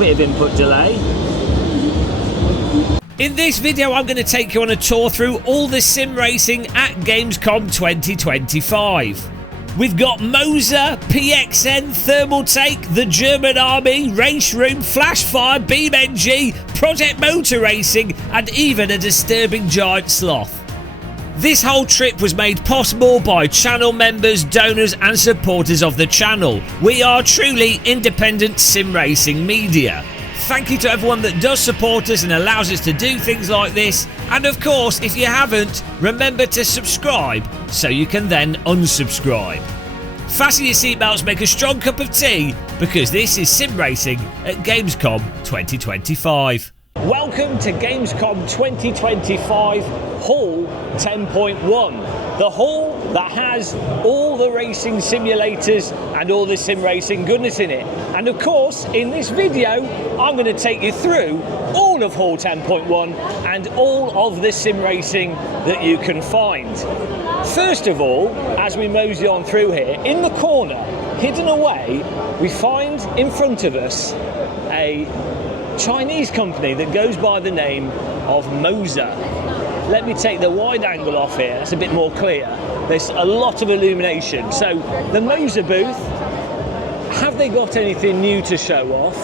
bit of input delay. In this video, I'm going to take you on a tour through all the sim racing at Gamescom 2025. We've got Moza, PXN, Thermaltake, the German Army, RaceRoom, Flashfire, BeamNG, Project Motor Racing, and even a disturbing giant sloth. This whole trip was made possible by channel members, donors and supporters of the channel. We are truly independent sim racing media. Thank you to everyone that does support us and allows us to do things like this. And of course, if you haven't, remember to subscribe so you can then unsubscribe. Fasten your seatbelts, make a strong cup of tea, because this is sim racing at Gamescom 2025. Welcome to Gamescom 2025 Hall 10.1, the hall that has all the racing simulators and all the sim racing goodness in it. And of course, in this video, I'm going to take you through all of Hall 10.1 and all of the sim racing that you can find. First of all, as we mosey on through here, in the corner, hidden away, we find in front of us a Chinese company that goes by the name of Moza. Let me take the wide angle off here, it's a bit more clear. There's a lot of illumination. So the Moza booth, have they got anything new to show off?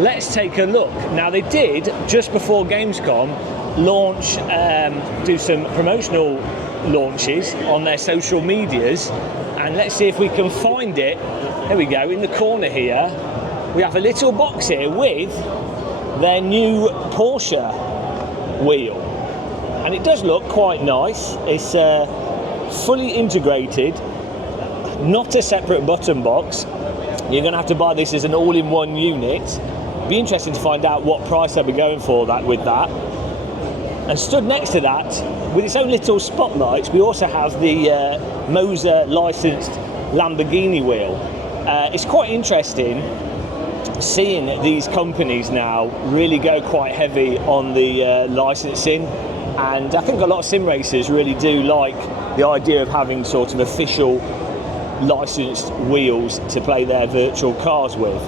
Let's take a look. Now they did, just before Gamescom, launch, do some promotional launches on their social medias, and let's see if we can find it. There we go, in the corner here, we have a little box here with their new Porsche wheel, and it does look quite nice. It's fully integrated, not a separate button box. You're going to have to buy this as an all-in-one unit. Be interesting to find out what price they'll be going for that with that. And stood next to that, with its own little spotlights, we also have the Moza licensed Lamborghini wheel. It's quite interesting seeing these companies now really go quite heavy on the licensing, and I think a lot of sim racers really do like the idea of having sort of official licensed wheels to play their virtual cars with.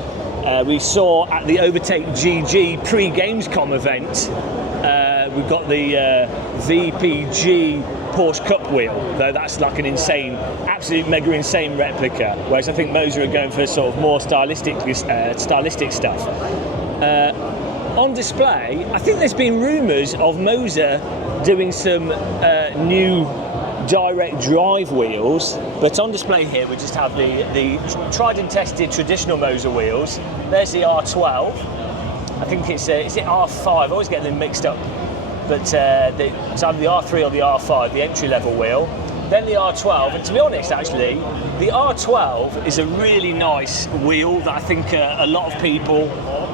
We saw at the Overtake GG pre-Gamescom event, we've got the VPG Porsche Cup wheel, though that's like an insane, absolute mega insane replica, whereas I think Moza are going for sort of more stylistic stuff. On display, I think there's been rumours of Moza doing some new direct drive wheels, but on display here we just have the tried and tested traditional Moza wheels. There's the R12, I think it's is it R5? I always get them mixed up. But it's either the R3 or the R5, the entry-level wheel. Then the R12, and to be honest, actually, the R12 is a really nice wheel that I think a lot of people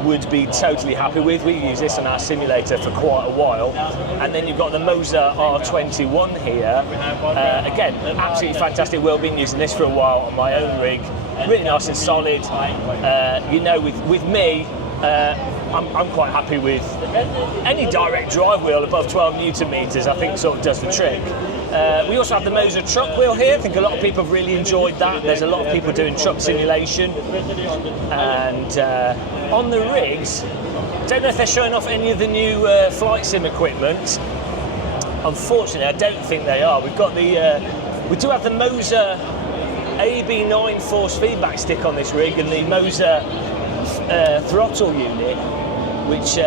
would be totally happy with. We use this on our simulator for quite a while. And then you've got the Moza R21 here. Again, absolutely fantastic wheel. Been using this for a while on my own rig. Really nice and solid. You know, with me, I'm quite happy with any direct drive wheel above 12 Newton meters. I think sort of does the trick. We also have the Moza truck wheel here. I think a lot of people have really enjoyed that. There's a lot of people doing truck simulation. And on the rigs, I don't know if they're showing off any of the new flight sim equipment. Unfortunately, I don't think they are. We've got we do have the Moza AB9 force feedback stick on this rig, and the Moza throttle unit, which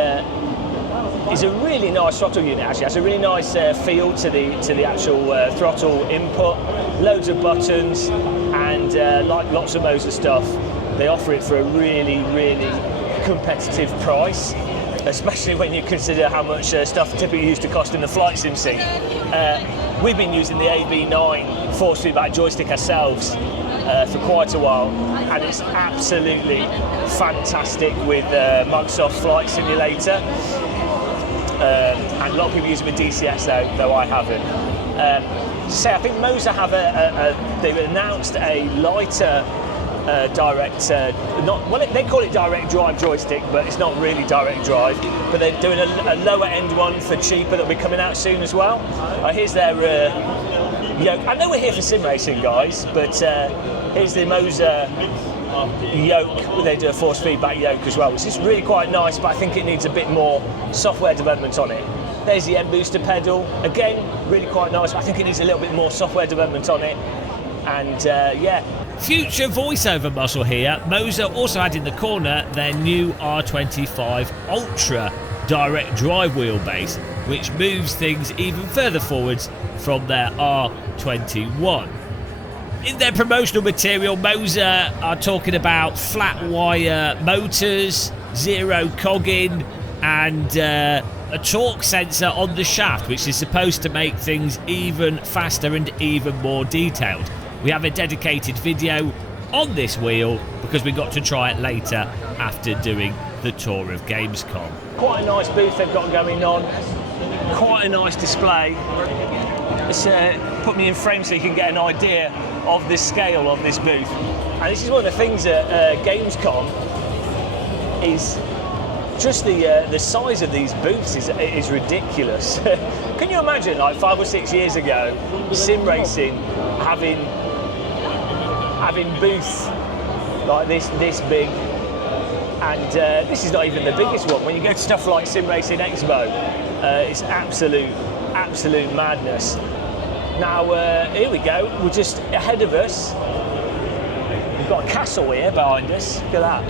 is a really nice throttle unit. Actually, has a really nice feel to the actual throttle input. Loads of buttons, and like lots of Moza stuff, they offer it for a really, really competitive price, especially when you consider how much stuff typically used to cost in the flight sim scene. We've been using the AB9 force feedback joystick ourselves for quite a while, and it's absolutely fantastic with Microsoft Flight Simulator. And a lot of people use it with DCS though I haven't. I think Moza have they've announced a lighter direct, they call it direct drive joystick, but it's not really direct drive. But they're doing a lower end one for cheaper that'll be coming out soon as well. Here's their I know we're here for sim racing, guys, but here's the Moza yoke. They do a force feedback yoke as well, which is really quite nice, but I think it needs a bit more software development on it. There's the M-Booster pedal, again, really quite nice, but I think it needs a little bit more software development on it. And yeah. Future voiceover muscle here. Moza also had in the corner their new R25 Ultra direct drive wheelbase, which moves things even further forwards from their R21. In their promotional material, Moza are talking about flat wire motors, zero cogging, and a torque sensor on the shaft, which is supposed to make things even faster and even more detailed. We have a dedicated video on this wheel because we got to try it later after doing the tour of Gamescom. Quite a nice booth they've got going on, quite a nice display. It's put me in frame so you can get an idea of the scale of this booth. And this is one of the things at Gamescom is just the size of these booths is ridiculous. Can you imagine, like 5 or 6 years ago, SimRacing having booths like this big, and this is not even the biggest one. When you go to stuff like SimRacing Expo, it's absolute madness. Now here we go. We're just ahead of us. We've got a castle here behind us. Look at that.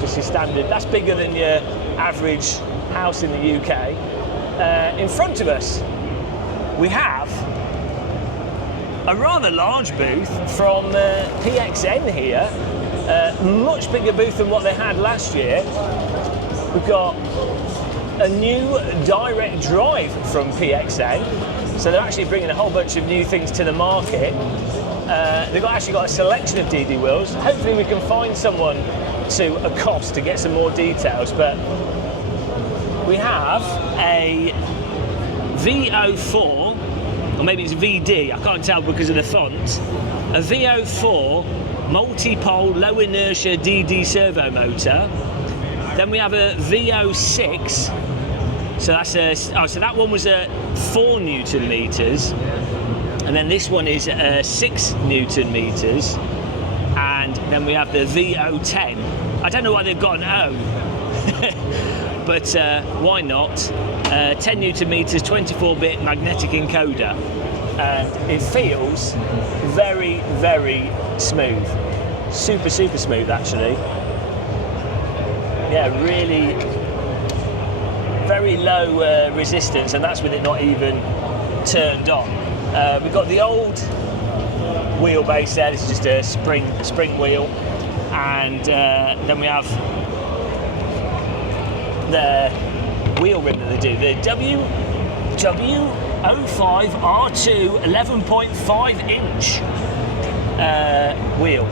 Just your standard. That's bigger than your average house in the UK. In front of us, we have a rather large booth from PXN here. Much bigger booth than what they had last year. We've got a new direct drive from PXN. So they're actually bringing a whole bunch of new things to the market. They've actually got a selection of DD wheels. Hopefully we can find someone to accost to get some more details. But we have a VO4, or maybe it's VD, I can't tell because of the font. A VO4 multi-pole low inertia DD servo motor. Then we have a VO6. So that's so that one was at 4 Newton meters, and then this one is 6 Newton meters, and then we have the VO10. I don't know why they've got an O, but why not? 10 Newton meters, 24-bit magnetic encoder, and it feels very, very smooth, super smooth actually. Yeah, really. Very low resistance, and that's with it not even turned on. We've got the old wheelbase there. This is just a spring wheel, and then we have the wheel rim that they do, the W05 R2 11.5 inch wheel.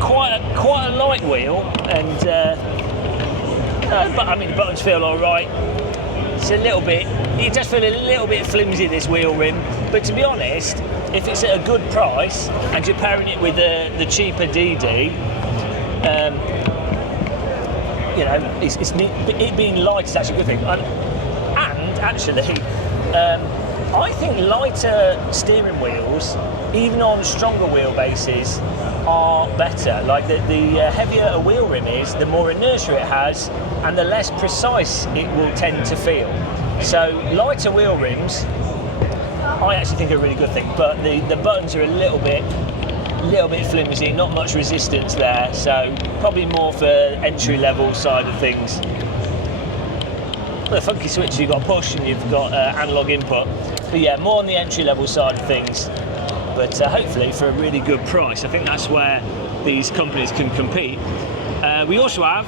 Quite a light wheel, and but I mean the buttons feel all right. It's a little bit, it does feel a little bit flimsy, this wheel rim, but to be honest, if it's at a good price and you're pairing it with the cheaper DD, you know, it being light is actually a good thing. And actually, I think lighter steering wheels, even on stronger wheelbases, are better. Like the heavier a wheel rim is, the more inertia it has, and the less precise it will tend to feel. So lighter wheel rims, I actually think are a really good thing. But the buttons are a little bit flimsy, not much resistance there. So probably more for entry level side of things. The funky switches, you've got push and you've got analog input. But yeah, more on the entry level side of things. But hopefully for a really good price. I think that's where these companies can compete. We also have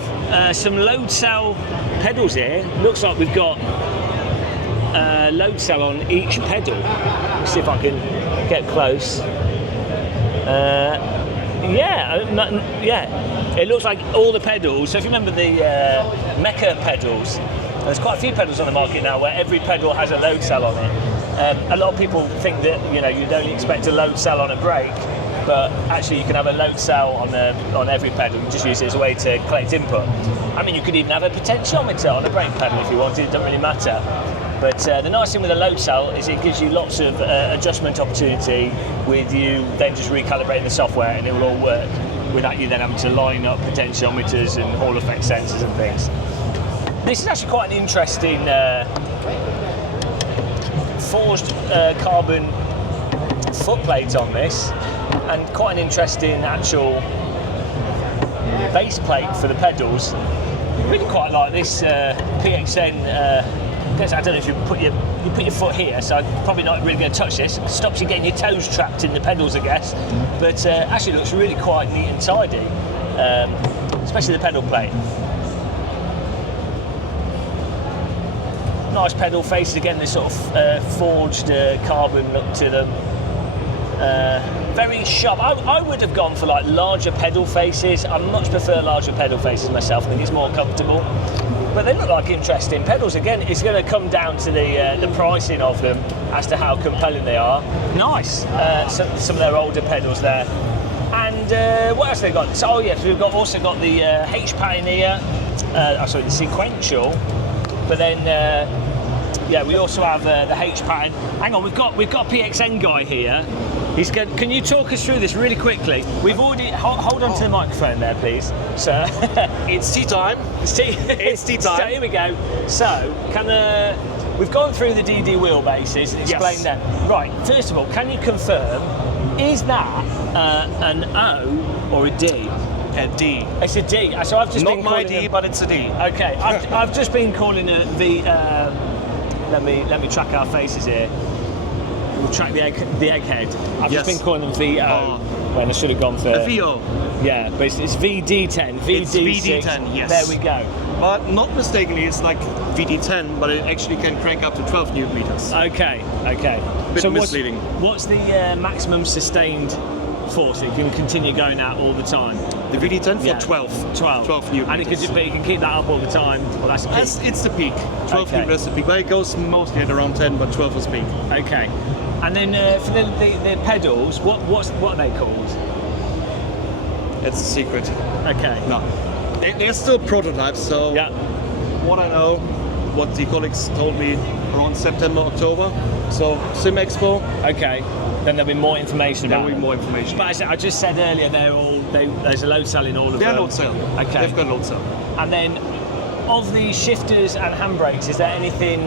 some load cell pedals here. Looks like we've got load cell on each pedal. Let's see if I can get close. Yeah, it looks like all the pedals. So if you remember the Mecha pedals, there's quite a few pedals on the market now where every pedal has a load cell on it. A lot of people think that you'd only expect a load cell on a brake, but actually you can have a load cell on every pedal. You just use it as a way to collect input. I mean, you could even have a potentiometer on a brake pedal if you wanted. It doesn't really matter. But the nice thing with a load cell is it gives you lots of adjustment opportunity with you then just recalibrating the software, and it will all work. without you then having to line up potentiometers and Hall effect sensors and things. This is actually quite an interesting forged carbon footplate on this, and quite an interesting actual base plate for the pedals. Really quite like this PXN. I don't know if you put your foot here, so I'm probably not really going to touch this. It stops you getting your toes trapped in the pedals, I guess. But actually looks really quite neat and tidy, especially the pedal plate. Nice pedal faces, again, this sort of forged carbon look to them. Very sharp. I would have gone for like larger pedal faces. I much prefer larger pedal faces myself. I think it's more comfortable. But they look like interesting pedals. Again, it's going to come down to the pricing of them as to how compelling they are. Nice. Some of their older pedals there. And what else have they got? So, oh yes, we've also got the H Pioneer. Sorry, the sequential. But then, yeah, we also have the H pattern. Hang on, we've got a PXN guy here. He's good. Can you talk us through this really quickly? We've already hold on to the microphone there, please, sir. It's tea time. It's tea. It's tea time. So here we go. So we've gone through the DD wheelbases and explained them. Right. First of all, can you confirm, is that an O or a D? A D. It's a D. So I've just not been my calling D, them, but it's a D. Okay. I've just been calling it the. Let me track our faces here. We'll track the egghead. I've just been calling them VO when I should have gone for A VO. Yeah, but it's VD10, VD6. It's VD10, yes. There we go. But not mistakenly, it's like VD10, but it actually can crank up to 12 newton meters. Okay. Bit misleading. What's the maximum sustained force? It can continue going out all the time. The VD10 for 12 newton And it meters. can keep that up all the time. Well, that's peak. It's the peak. 12 Okay. newton meters is the peak. But it goes mostly at around 10, but 12 is peak. Okay. And then for the pedals, what are they called? It's a secret. Okay. No. They're still prototypes, so Yeah. what I know, what the colleagues told me around September, October. So Sim Expo, Okay. Then there'll be more information there about will be them. more information. But I just said earlier, there's a load cell in all of them. They're load cell. Okay. They've got load cell. And then, of the shifters and handbrakes, is there anything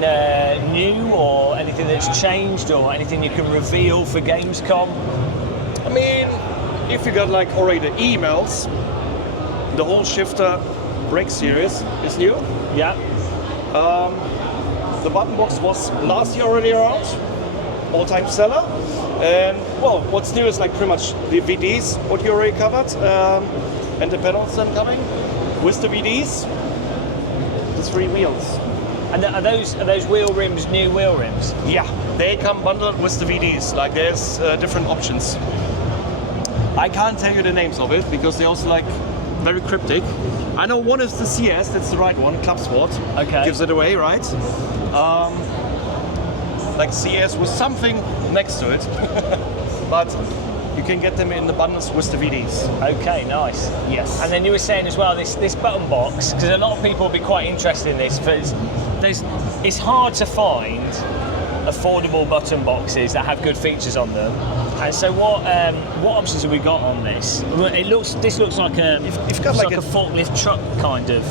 new or anything that's changed or anything you can reveal for Gamescom? I mean, if you got like already the emails, the whole shifter brake series is new. Yeah. The button box was last year already around, all-time seller. And well, what's new is like pretty much the VDs, what you already covered, and the pedals then coming with the VDs, the 3 wheels. And are those wheel rims new wheel rims? Yeah, they come bundled with the VDs. Like there's different options. I can't tell you the names of it because they're also like very cryptic. I know one is the CS, that's the right one, Club Sport. Okay. Gives it away, right? Like CS with something next to it. But you can get them in the bundles with the VDs. Okay, nice. Yes. And then you were saying as well, this button box, because a lot of people will be quite interested in this, but it's hard to find affordable button boxes that have good features on them. And so what options have we got on this? This looks like a a forklift truck kind of.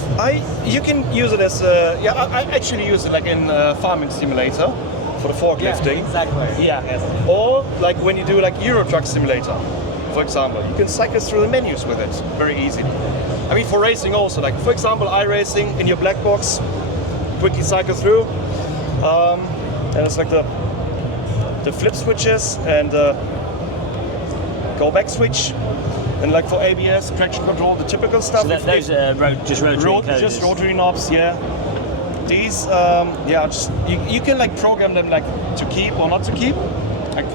You can use it as I actually use it like in farming simulator for the forklifting. Yeah, exactly. Yeah. Or like when you do like Euro Truck Simulator, for example, you can cycle through the menus with it very easily. I mean, for racing also, like for example, iRacing in your black box, quickly cycle through. And it's like the flip switches and go back switch, and like for ABS, traction control, the typical stuff. So those are just rotary encoders. Just rotary knobs, yeah. These, you can like program them like to keep or not to keep. Like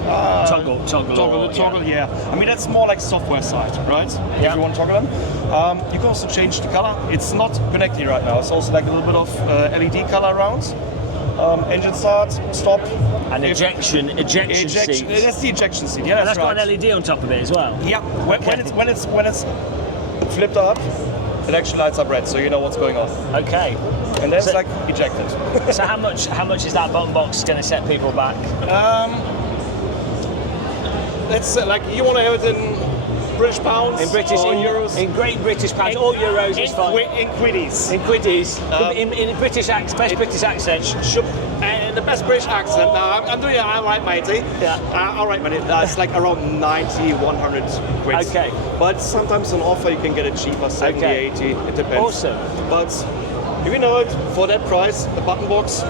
toggle, yeah. I mean that's more like software side, right? Yeah. If you want to toggle them, you can also change the color. It's not connected right now. It's also like a little bit of LED color around. Engine start, stop, and ejection seat. That's the ejection seat. Yeah, that's right. got an LED on top of it as well. Yeah. When it's flipped up, it actually lights up red, so you know what's going on. Okay. And then it's like ejected. So how much is that button box going to set people back? It's like you want to have it in British pounds, In British, or in euros. in Great British pounds, or euros is fine. In quiddies. In quiddies, in British best British accent. And the best British accent. Now I'm doing it. All right, matey. Yeah. All right, matey. It's like around 90, 100 quid. Okay. But sometimes on offer you can get it cheaper, 70, Okay. 80. It depends. Awesome. But if you know it, for that price, the button box,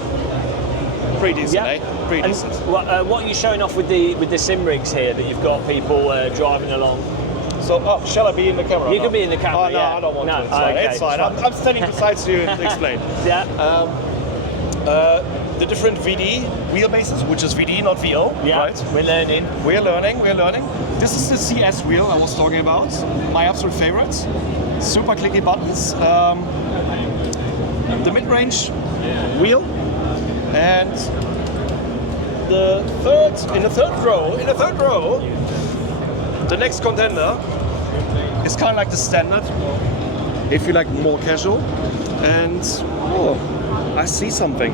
pretty decent, Yeah. eh? Pretty And decent. what are you showing off with the sim rigs here that you've got people driving along? So, shall I be in the camera? You now? can be in the camera, Oh, no, yeah. I don't want No, to. It's fine. okay, It's fine. it's fine. I'm standing beside you to explain. Yeah. The different VD wheelbases, which is VD, not VO, Yeah. right? We're learning. We're learning. This is the CS wheel I was talking about. My absolute favorite. Super clicky buttons. The mid-range wheel. And in the third row, the next contender is kind of like the standard, if you like more casual. And I see something.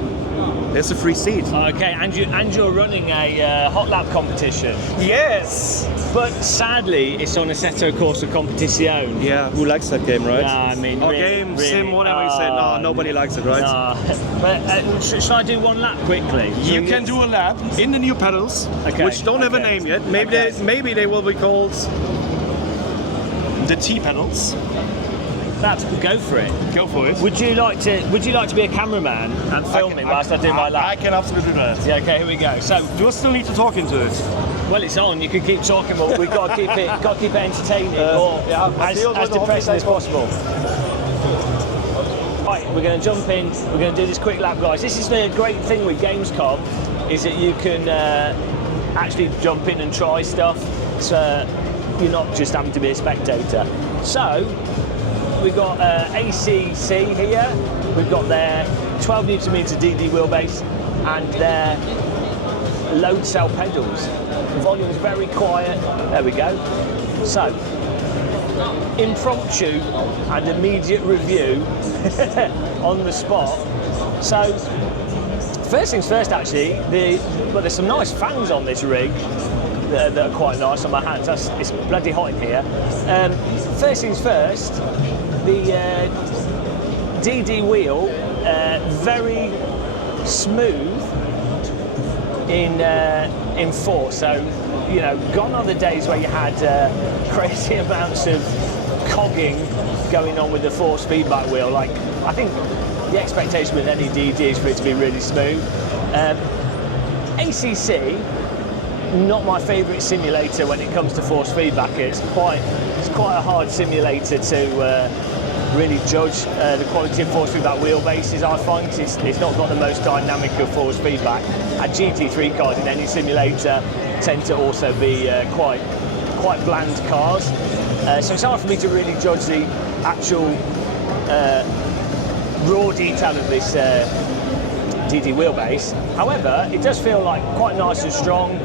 There's a free seat. Okay, and you're running a hot lap competition. Yes. But sadly, it's on Assetto Corsa Competizione. Yeah. Who likes that game, right? Nah, I mean, Or really, game, really, sim, whatever you say. No, nobody likes it, right? Nah. But shall I do one lap quickly? You can do a lap in the new pedals, Okay, which don't have a okay. name yet. Maybe Okay. maybe they will be called the T pedals. Go for it. Go for it. Would you like to be a cameraman and film me whilst I do my lap? I can absolutely do that. Yeah, okay, here we go. So, Do I still need to talk into it? well, it's on. You can keep talking, but we've got to keep it entertaining or yeah, I as feel like the depressing whole as possible. Right, we're going to jump in. We're going to do this quick lap, guys. This is the great thing with Gamescom, is that you can actually jump in and try stuff. So you're not just having to be a spectator. So we've got ACC here. We've got their 12 Nm DD wheelbase and their load cell pedals. The volume's very quiet. There we go. So, impromptu and immediate review on the spot. So, first things first, actually, there's some nice fans on this rig that are quite nice on my hands. It's bloody hot in here. First things first, the DD wheel, very smooth in force. So, you know, gone are the days where you had crazy amounts of cogging going on with the force feedback wheel. Like, I think the expectation with any DD is for it to be really smooth. ACC, not my favourite simulator when it comes to force feedback. It's quite a hard simulator to really judge the quality of force feedback wheelbases. I find it's not got the most dynamic of force feedback. And GT3 cars in any simulator tend to also be quite bland cars. So it's hard for me to really judge the actual raw detail of this DD wheelbase. However, it does feel like quite nice and strong,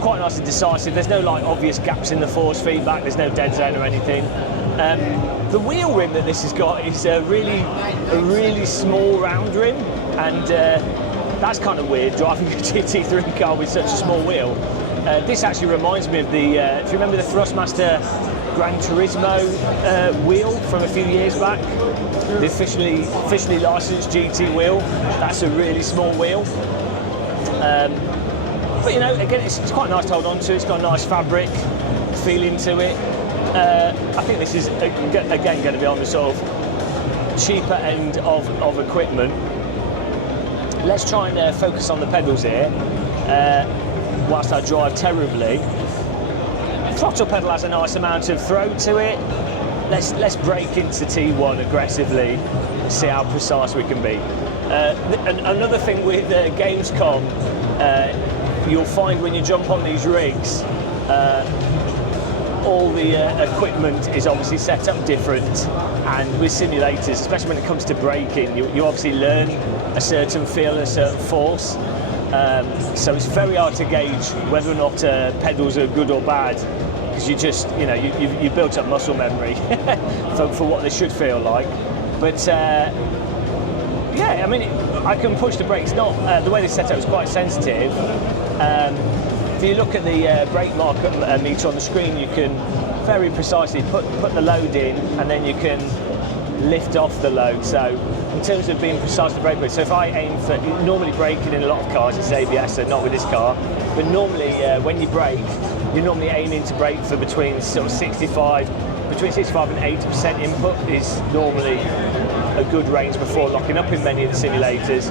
quite nice and decisive. There's no like obvious gaps in the force feedback. There's no dead zone or anything. The wheel rim that this has got is a really small round rim, and that's kind of weird driving a GT3 car with such a small wheel. This actually reminds me of the if you remember the Thrustmaster Gran Turismo wheel from a few years back, the officially licensed GT wheel. That's a really small wheel. But you know, again, it's quite nice to hold on to. It's got a nice fabric feeling to it. I think this is again going to be on the sort of cheaper end of equipment. Let's try and focus on the pedals here, whilst I drive terribly. Throttle pedal has a nice amount of throw to it. Let's break into T1 aggressively, see how precise we can be. Another thing with Gamescom, you'll find when you jump on these rigs, all the equipment is obviously set up different, and with simulators, especially when it comes to braking, you obviously learn a certain feel, a certain force. So it's very hard to gauge whether or not pedals are good or bad, because you built up muscle memory for what they should feel like. But yeah, I mean, I can push the brakes. Not the way they set up is quite sensitive. If you look at the brake marker meter on the screen, you can very precisely put the load in, and then you can lift off the load. So in terms of being precise to brake, so if I aim for, normally braking in a lot of cars it's ABS, so not with this car, but normally when you brake, you're normally aiming to brake for between sort of 65 and 80% input is normally a good range before locking up in many of the simulators.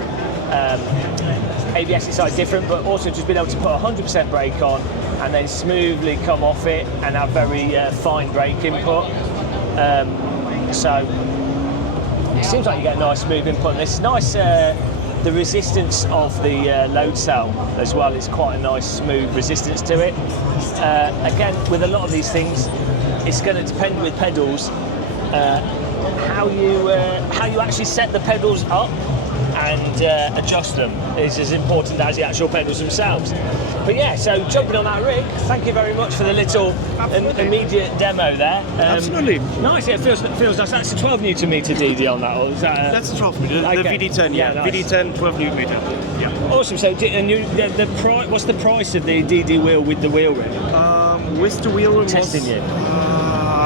ABS is slightly different, but also just being able to put 100% brake on and then smoothly come off it and have very fine brake input. So it seems like you get a nice smooth input, and it's nice. The resistance of the load cell as well is quite a nice smooth resistance to it. Again, with a lot of these things, it's going to depend with pedals how you actually set the pedals up and adjust them is as important as the actual pedals themselves. But yeah, so jumping on that rig, thank you very much for the little immediate demo there. Absolutely. Nice, yeah, it feels nice. That's a 12 Newton meter DD on that, or is that That's the 12 meter, okay. the VD10, yeah. Nice. VD10, 12 Newton meter. Yeah. Awesome. So, what's the price of the DD wheel with the wheel rim? With the wheel rim, Testing you.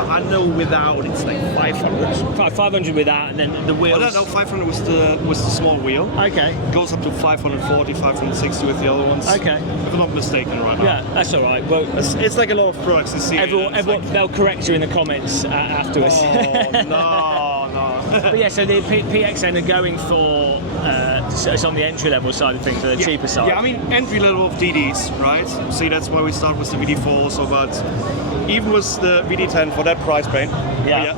I know without it's like 500. 500 with that, and then the wheels. I don't know, 500 with the small wheel. Okay. It goes up to 540, 560 with the other ones. Okay. If I'm not mistaken right now. Yeah, that's all right. Well, it's like a lot of products to see. everyone they'll correct you in the comments afterwards. Oh, no. But yeah, so the PXN are going for so it's on the entry level side of things, so the cheaper side. Yeah, I mean entry level of DDs, right? See, that's why we start with the VD4 also, but even with the VD10 for that price point,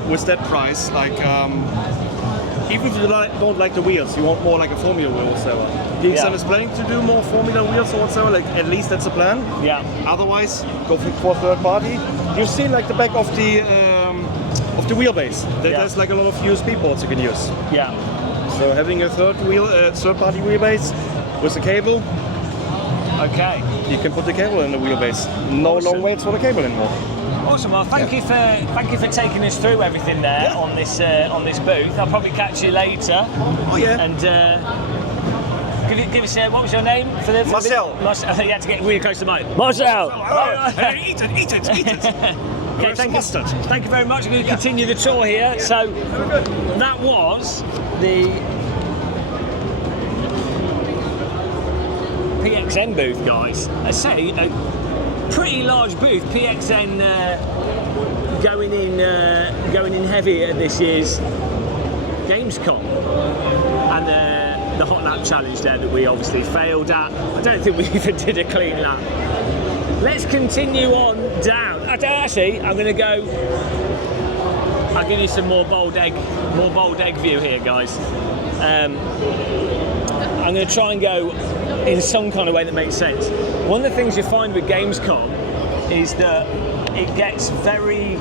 with that price, like even if you don't like the wheels, you want more like a Formula wheel or whatever. DXN is planning to do more Formula wheels or whatsoever, like at least that's the plan. Yeah. Otherwise, go for third party. You've seen like the back of the wheelbase. There's like a lot of USB ports you can use. Yeah. So having a third party wheelbase with the cable. Okay. You can put the cable in the wheelbase. No long waits for the cable anymore. Awesome. Well, thank you for taking us through everything there on this booth. I'll probably catch you later. Oh yeah. And give us what was your name for the Marcel. Marcel. You had to get really close to the mic. Marcel. Eat it. Okay, thank you very much. We're going to continue the tour here. So that was the PXN booth, guys. I say a pretty large booth. PXN going in heavy at this year's Gamescom, and the hot lap challenge there that we obviously failed at. I don't think we even did a clean lap. Let's continue on down. Actually, I'm going to go. I'll give you some more bold egg view here, guys. I'm going to try and go in some kind of way that makes sense. One of the things you find with Gamescom is that it gets very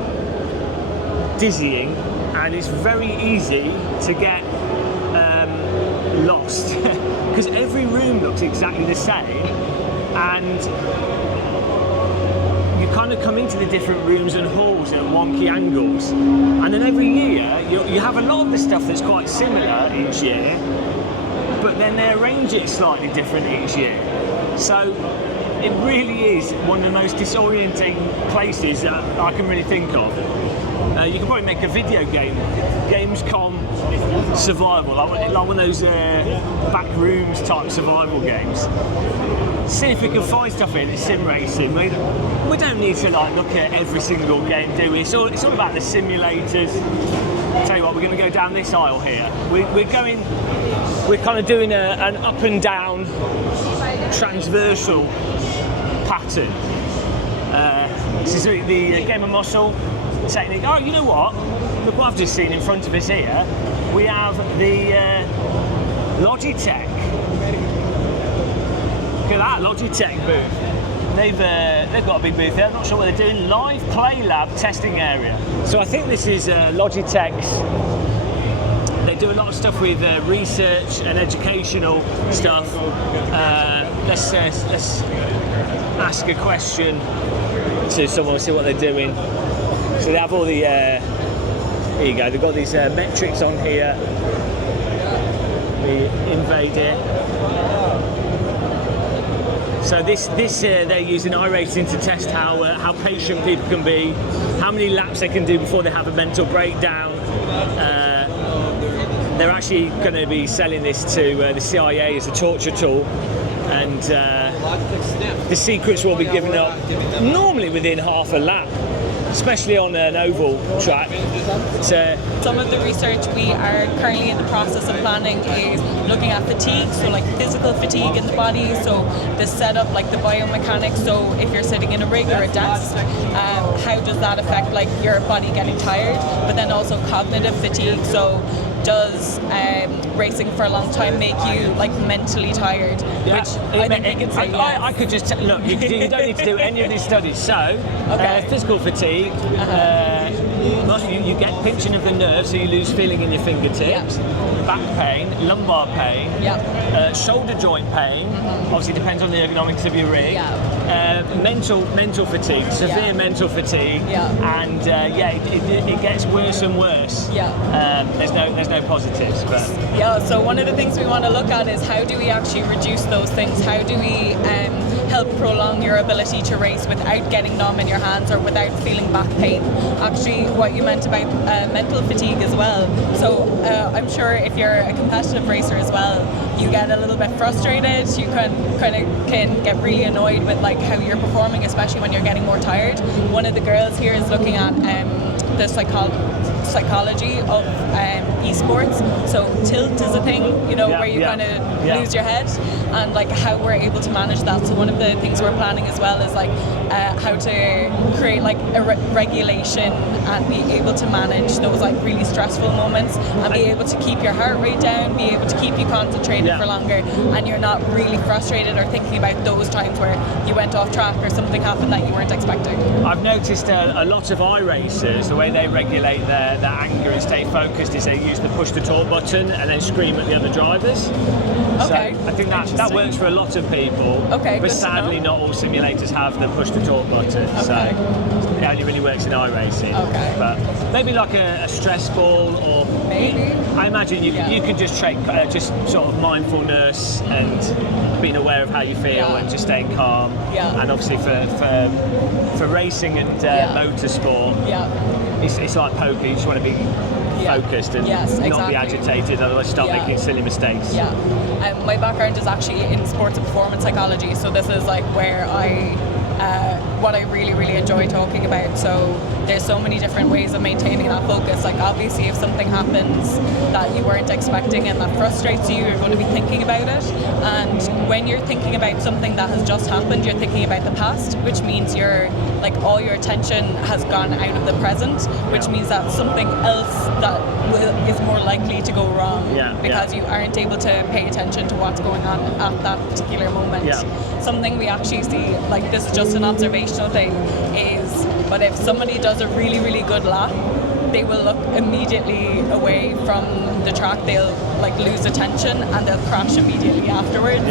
dizzying and it's very easy to get lost because every room looks exactly the same, and you kind of come into the different rooms and halls at wonky angles, and then every year you have a lot of the stuff that's quite similar each year, but then they arrange it slightly different each year. So it really is one of the most disorienting places that I can really think of. You can probably make a video game, Gamescom survival, like one of those back rooms type survival games. See if we can find stuff in SimRacing. We don't need to like look at every single game, do we? It's all about the simulators. I'll tell you what, we're going to go down this aisle here. We're kind of doing an up and down transversal pattern. This is the Game of Muscle technique. Oh, you know what? Look what I've just seen in front of us here. We have the Logitech. Look at that Logitech booth. They've got a big booth there. I'm not sure what they're doing. Live Play Lab testing area. So I think this is Logitech's. They do a lot of stuff with research and educational stuff. Let's ask a question to someone, see what they're doing. So they have all the, here you go, they've got these metrics on here. We invade it. So this they're using iRacing to test how patient people can be, how many laps they can do before they have a mental breakdown. They're actually going to be selling this to the CIA as a torture tool, and the secrets will be given up normally within half a lap, especially on an oval track. Some of the research we are currently in the process of planning is looking at fatigue, so like physical fatigue in the body, so the setup, like the biomechanics, so if you're sitting in a rig or a desk, how does that affect like your body getting tired, but then also cognitive fatigue, so does racing for a long time make you like mentally tired? Yeah. Which I think we can say yes. I could just look. You don't need to do any of these studies. So, physical fatigue. You get pinching of the nerve, so you lose feeling in your fingertips. Back pain, lumbar pain, shoulder joint pain. Obviously, depends on the ergonomics of your rig. Mental fatigue, severe mental fatigue, and it gets worse and worse. There's no positives, but so one of the things we want to look at is how do we actually reduce those things? How do we help prolong your ability to race without getting numb in your hands or without feeling back pain? Actually, what you meant about mental fatigue as well. So I'm sure if you're a competitive racer as well, you get a little bit frustrated. You can get really annoyed with like how you're performing, especially when you're getting more tired. One of the girls here is looking at the psychology of esports. So tilt is a thing, where you kind of lose your head, and like how we're able to manage that. So one of the things we're planning as well is like how to create like a regulation and be able to manage those like really stressful moments and be able to keep your heart rate down, be able to keep you concentrated for longer, and you're not really frustrated or thinking about those times where you went off track or something happened that you weren't expecting. I've noticed a lot of iRacers, the way they regulate their anger and stay focused is they use the push to talk button and then scream at the other drivers. Okay. So I think that works for a lot of people. Okay, but sadly not all simulators have the push to talk button. Okay. So it only really works in iRacing. Okay. But maybe like a stress ball, or maybe. I imagine you can just train just sort of mindfulness and being aware of how you feel and just staying calm. And obviously for racing and motorsport, it's like poker. You just want to be focused and not be agitated, otherwise start making silly mistakes. My background is actually in sports and performance psychology, so this is like where what I really, really enjoy talking about. So there's so many different ways of maintaining that focus. Like obviously if something happens that you weren't expecting and that frustrates you, you're going to be thinking about it. And when you're thinking about something that has just happened, you're thinking about the past, which means all your attention has gone out of the present, which means that something else that is more likely to go wrong because you aren't able to pay attention to what's going on at that particular moment. Something we actually see, like this is just an observational thing, is but if somebody does a really, really good lap, they will look immediately away from the track. They'll like lose attention and they'll crash immediately afterwards.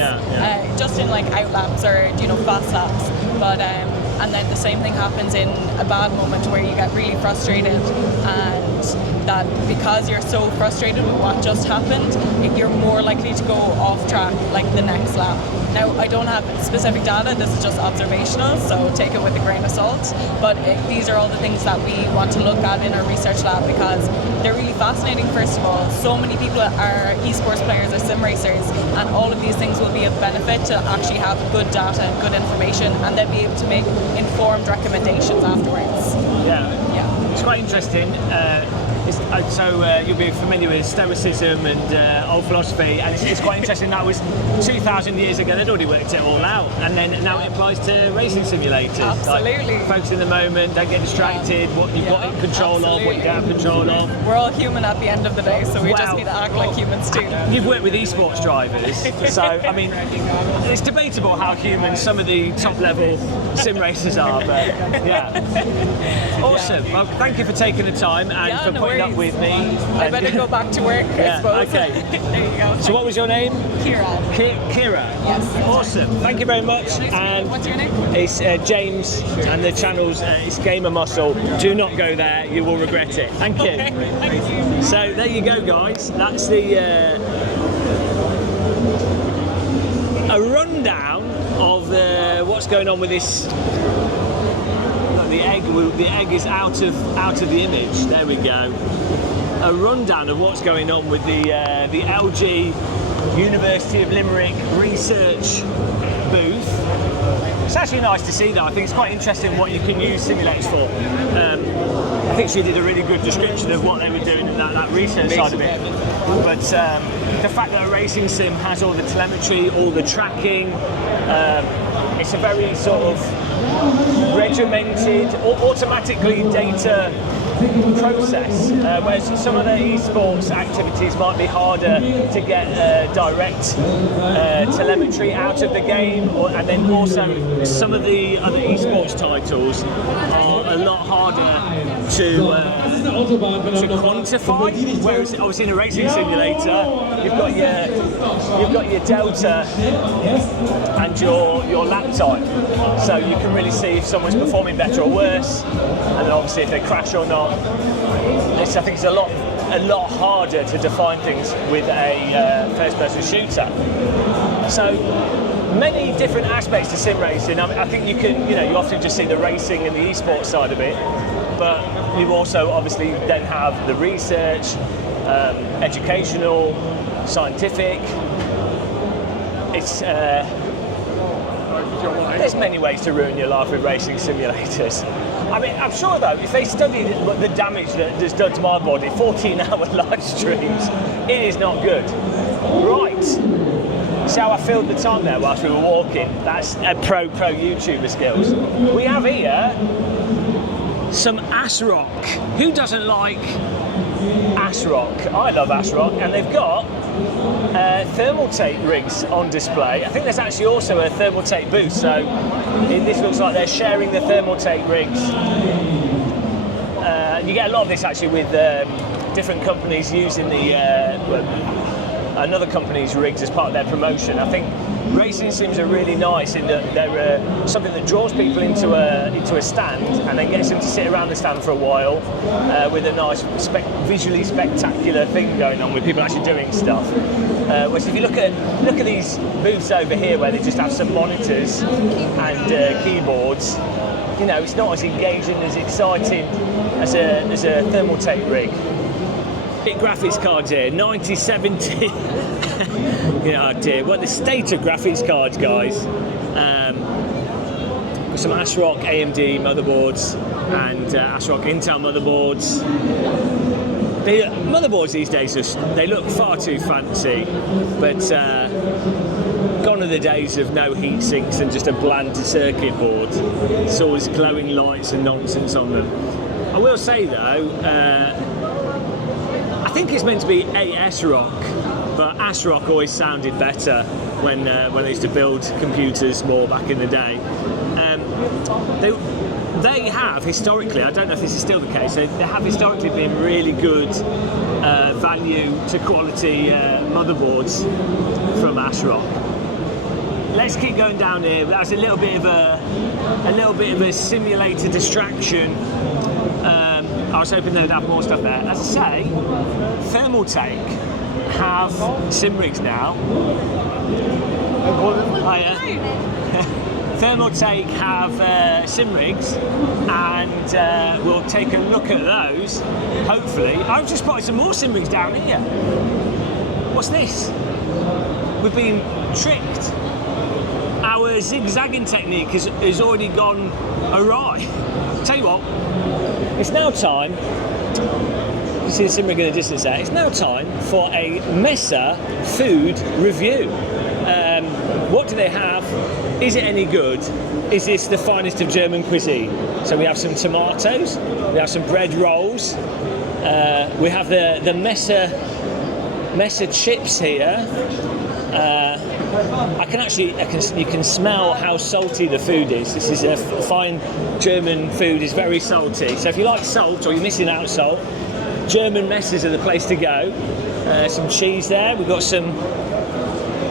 Just in like out laps or fast laps. But and then the same thing happens in a bad moment where you get really frustrated, and that because you're so frustrated with what just happened, you're more likely to go off track like the next lap. Now, I don't have specific data, this is just observational, so take it with a grain of salt, but these are all the things that we want to look at in our research lab because they're really fascinating. First of all, so many people are esports players or sim racers, and all of these things will be of benefit to actually have good data and good information and then be able to make informed recommendations afterwards. It's quite interesting. So you'll be familiar with Stoicism and old philosophy, and it's quite interesting. That was 2,000 years ago. They'd already worked it all out, and then now it applies to racing simulators. Absolutely. Like, focus in the moment, don't get distracted. What you've got in control of, what you don't have control of. We're all human at the end of the day, so we just need to act like humans too. You've worked with esports drivers, so I mean, it's debatable how human some of the top-level sim racers are, but awesome. Well, thank you for taking the time and for putting up with me. I better go back to work, I suppose. Okay. There you go. So what was your name? Kira. Kira. Yes. Awesome. Thank you very much. And what's your name? It's James, and the channel's it's Gamer Muscle. Do not go there. You will regret it. Thank you. Okay. Thank you. So there you go, guys. That's the a rundown of what's going on with this. Look, the egg is out of the image. There we go. A rundown of what's going on with the LG University of Limerick research booth. It's actually nice to see that. I think it's quite interesting what you can use simulators for. I think she did a really good description of what they were doing in that research side of it. But the fact that a racing sim has all the telemetry, all the tracking, it's a very sort of regimented, automatically data process, whereas some of the esports activities might be harder to get direct telemetry out of the game, and then also some of the other esports titles are a lot harder to quantify. Whereas obviously in a racing simulator, you've got your delta and your lap time, so you can really see if someone's performing better or worse, and then obviously if they crash or not. I think it's a lot harder to define things with a first-person shooter. So many different aspects to sim racing. I think you often just see the racing and the esports side of it, but you also obviously then have the research, educational, scientific. There's many ways to ruin your life with racing simulators. I mean, I'm sure though, if they studied the damage that is done to my body, 14-hour live streams, it is not good. Right. See how I filled the time there whilst we were walking? That's pro YouTuber skills. We have here some ASRock. Who doesn't like ASRock? I love ASRock, and they've got Thermaltake rigs on display. I think there's actually also a Thermaltake booth, so this looks like they're sharing the Thermaltake rigs. You get a lot of this actually with different companies using another company's rigs as part of their promotion. I think racing sims are really nice in that they're something that draws people into a stand and then gets them to sit around the stand for a while with a nice visually spectacular thing going on with people actually doing stuff. Whereas if you look at these booths over here where they just have some monitors and keyboards, it's not as engaging, as exciting as a Thermaltake rig. Big graphics cards here, 9070. Oh dear, what the state of graphics cards, guys. Some ASRock AMD motherboards and ASRock Intel motherboards. The motherboards these days they look far too fancy, but gone are the days of no heat sinks and just a bland circuit board. It's always glowing lights and nonsense on them. I will say though, I think it's meant to be ASRock, but ASRock always sounded better when they used to build computers more back in the day. They have historically, I don't know if this is still the case, they have historically been really good value to quality motherboards from ASRock. Let's keep going down here. That's a little bit of a simulator distraction. I was hoping they would have more stuff there. As I say, Thermaltake have sim rigs now. Thermaltake have sim rigs, and we'll take a look at those. Hopefully, I've just spotted some more sim rigs down here. What's this? We've been tricked. Our zigzagging technique has already gone awry. Tell you what, it's now time. You see the sim rig in the distance there. It's now time for a Mesa food review. What do they have? Is it any good? Is this the finest of German cuisine? So we have some tomatoes, we have some bread rolls, we have the Mesa chips here. You can smell how salty the food is. This is a fine German food, is very salty. So if you like salt or you're missing out salt, German messes are the place to go. Some cheese there. We've got some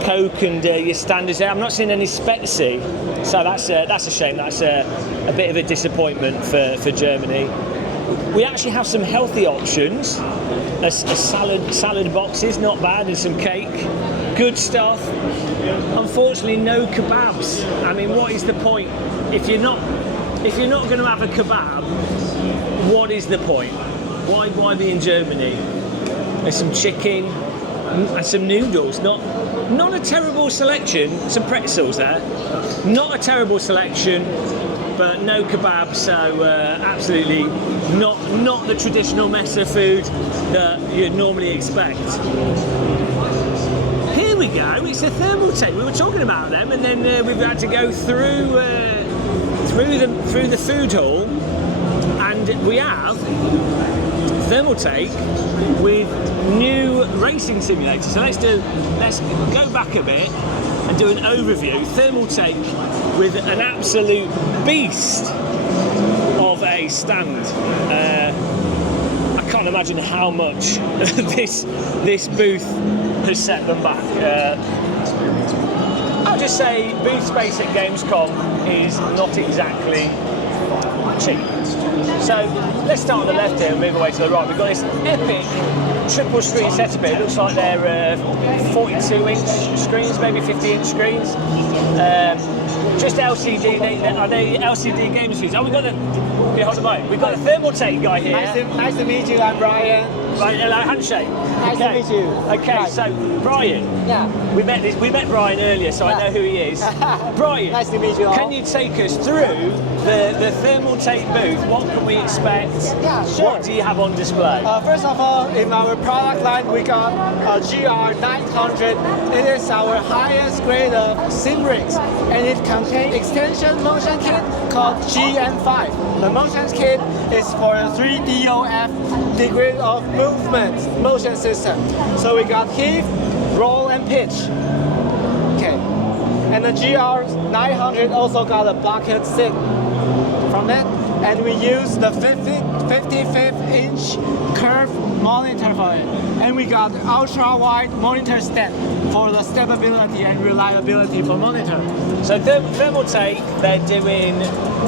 Coke and your standards there. I'm not seeing any Spezi, so that's a shame. That's a bit of a disappointment for Germany. We actually have some healthy options. A salad boxes, not bad, and some cake. good stuff. Unfortunately, no kebabs. I mean, what is the point? If you're not going to have a kebab, what is the point? Why be in Germany? There's some chicken and some noodles. Not a terrible selection. Some pretzels there. Not a terrible selection, but no kebab. So absolutely not the traditional Messe food that you'd normally expect. Here we go. It's a Thermaltake. We were talking about them, and then we've had to go through the food hall, and we have Thermaltake with new racing simulators. So let's go back a bit and do an overview. Thermaltake with an absolute beast of a stand. I can't imagine how much this booth has set them back. I'll just say booth space at Gamescom is not exactly cheap. So let's start on the left here and move away to the right. We've got this epic triple screen setup here. It looks like they're 42-inch screens, maybe 50-inch screens. Just LCD. Are they LCD game screens? Oh, we've got the Thermaltake guy here. Nice to meet you. I'm Brian. Right, hello, handshake. Nice to meet you. Okay, Right. so Brian. Yeah. We met Brian earlier, so I know who he is. Brian. Nice to meet you all. Can you take us through the Thermaltake booth? What can we expect? Yeah, sure. What do you have on display? First of all, in our product line, we got a GR900. It is our highest grade of sim rigs, and it contains extension motion kit called GN5. The motion kit is for a 3DOF degree of movement motion system. So we got heave, roll, and pitch. Okay, and the GR900 also got a bucket seat from it, and we use the 55-inch curved monitor for it, and we got ultra wide monitor stand for the stability and reliability for monitor. So Thermaltake, they're doing,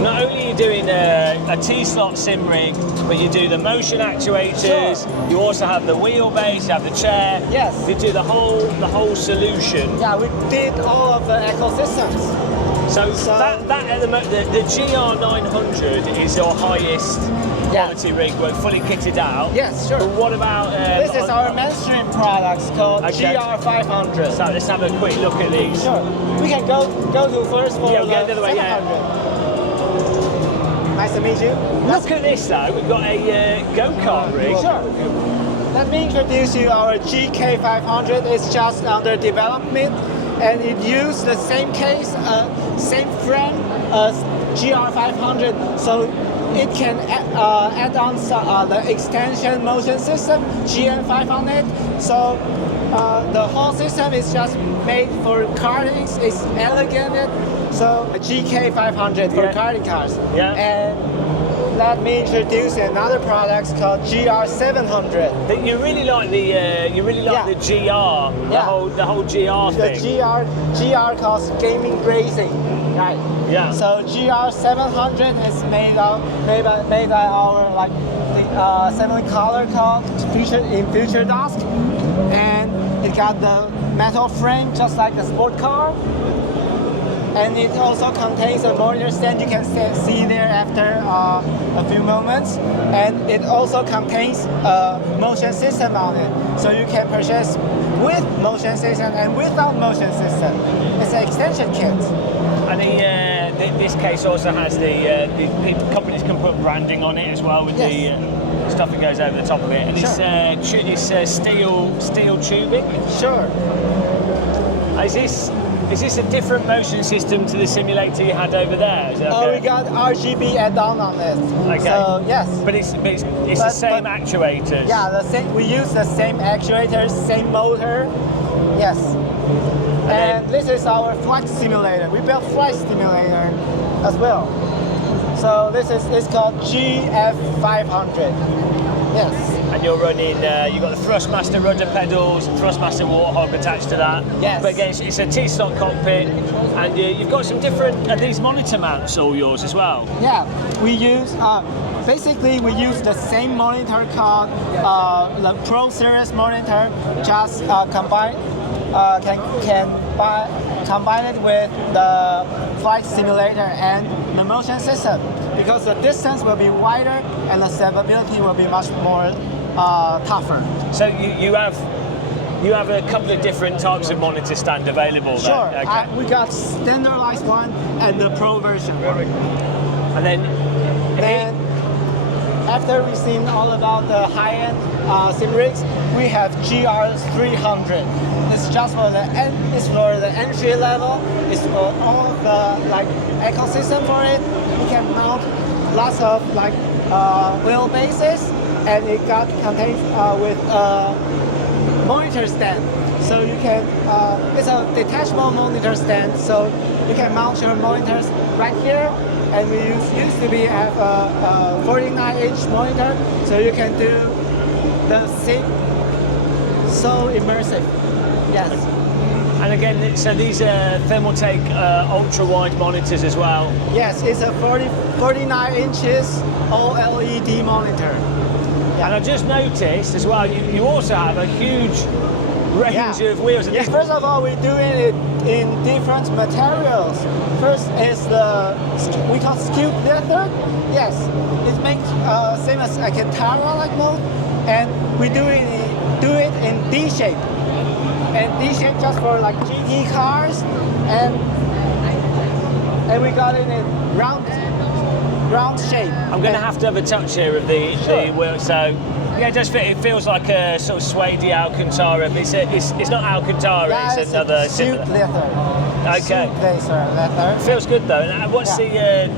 not only are you doing a T-slot sim rig, but you do the motion actuators, Sure. you also have the wheelbase, you have the chair. Yes. You do the whole solution. Yeah, we did all of the ecosystems. So that at the GR900 is your highest quality rig, we're fully kitted out. Yes, sure. But what about... This is our mainstream products called Okay. GR500. So let's have a quick look at these. Sure. We can go to first for Yeah, the we'll go the other way, 700. Nice to meet you. Look at this though, we've got a go-kart rig. Sure. Let me introduce you our GK500. It's just under development, and it uses the same case, same frame as GR500, so it can add on the extension motion system GN5 on it. So the whole system is just made for karting. It's elegant. So a GK500 for karting cars. Yeah. And let me introduce another product called GR700. You really like the the GR, the whole GR The thing. GR calls gaming racing, right? Yeah. So GR700 is made by our the 7 color called Future Dusk, and it got the metal frame just like a sport car. And it also contains a monitor stand you can see there after a few moments. And it also contains a motion system on it. So you can purchase with motion system and without motion system. It's an extension kit. And this case also has the companies can put branding on it as well with the stuff that goes over the top of it. And it's steel tubing. Sure. Is this a different motion system to the simulator you had over there? Is it okay? We got RGB add-on on it. Okay. So yes. But it's the same actuators. Yeah, the same. We use the same actuators, same motor. Yes. And this is our flight simulator. We built flight simulator as well. So it's called GF500. Yes. And you're running, you've got the Thrustmaster rudder pedals, Thrustmaster Warthog attached to that. Yes. But again, it's a T-slot cockpit, and you've got some different, are these monitor mounts all yours as well? Yeah, we use, basically we use the same monitor called the Pro Series monitor, just combined combine it with the flight simulator and the motion system, because the distance will be wider and the stability will be much more tougher. So you have a couple of different types of monitor stand available there. Sure. Okay. We got standardized one and the pro version. And then after we've seen all about the high-end sim rigs, we have GR300. It's just for the entry level. It's for all of the ecosystem for it. You can mount lots of wheel bases, and it contains with monitor stand. So you can it's a detachable monitor stand. So you can mount your monitors right here. And we used to have a 49-inch monitor, so you can do the sim so immersive. Yes. And again, so these are Thermaltake ultra-wide monitors as well. Yes, it's a 49 inches OLED monitor. Yeah. And I just noticed as well, you also have a huge range of wheels. Yes, first of all, we're doing it in different materials. First is we call skewed leather. Yes, it makes same as a Kentara-like mode, and we do it in D shape. And D shape just for GT cars, and we got it in round shape. I'm going to have to have a touch here of the wheel. So yeah, it feels like a sort of suede Alcantara, but it's not Alcantara. It's another suit leather. Okay. Suit leather. Feels good though. And what's the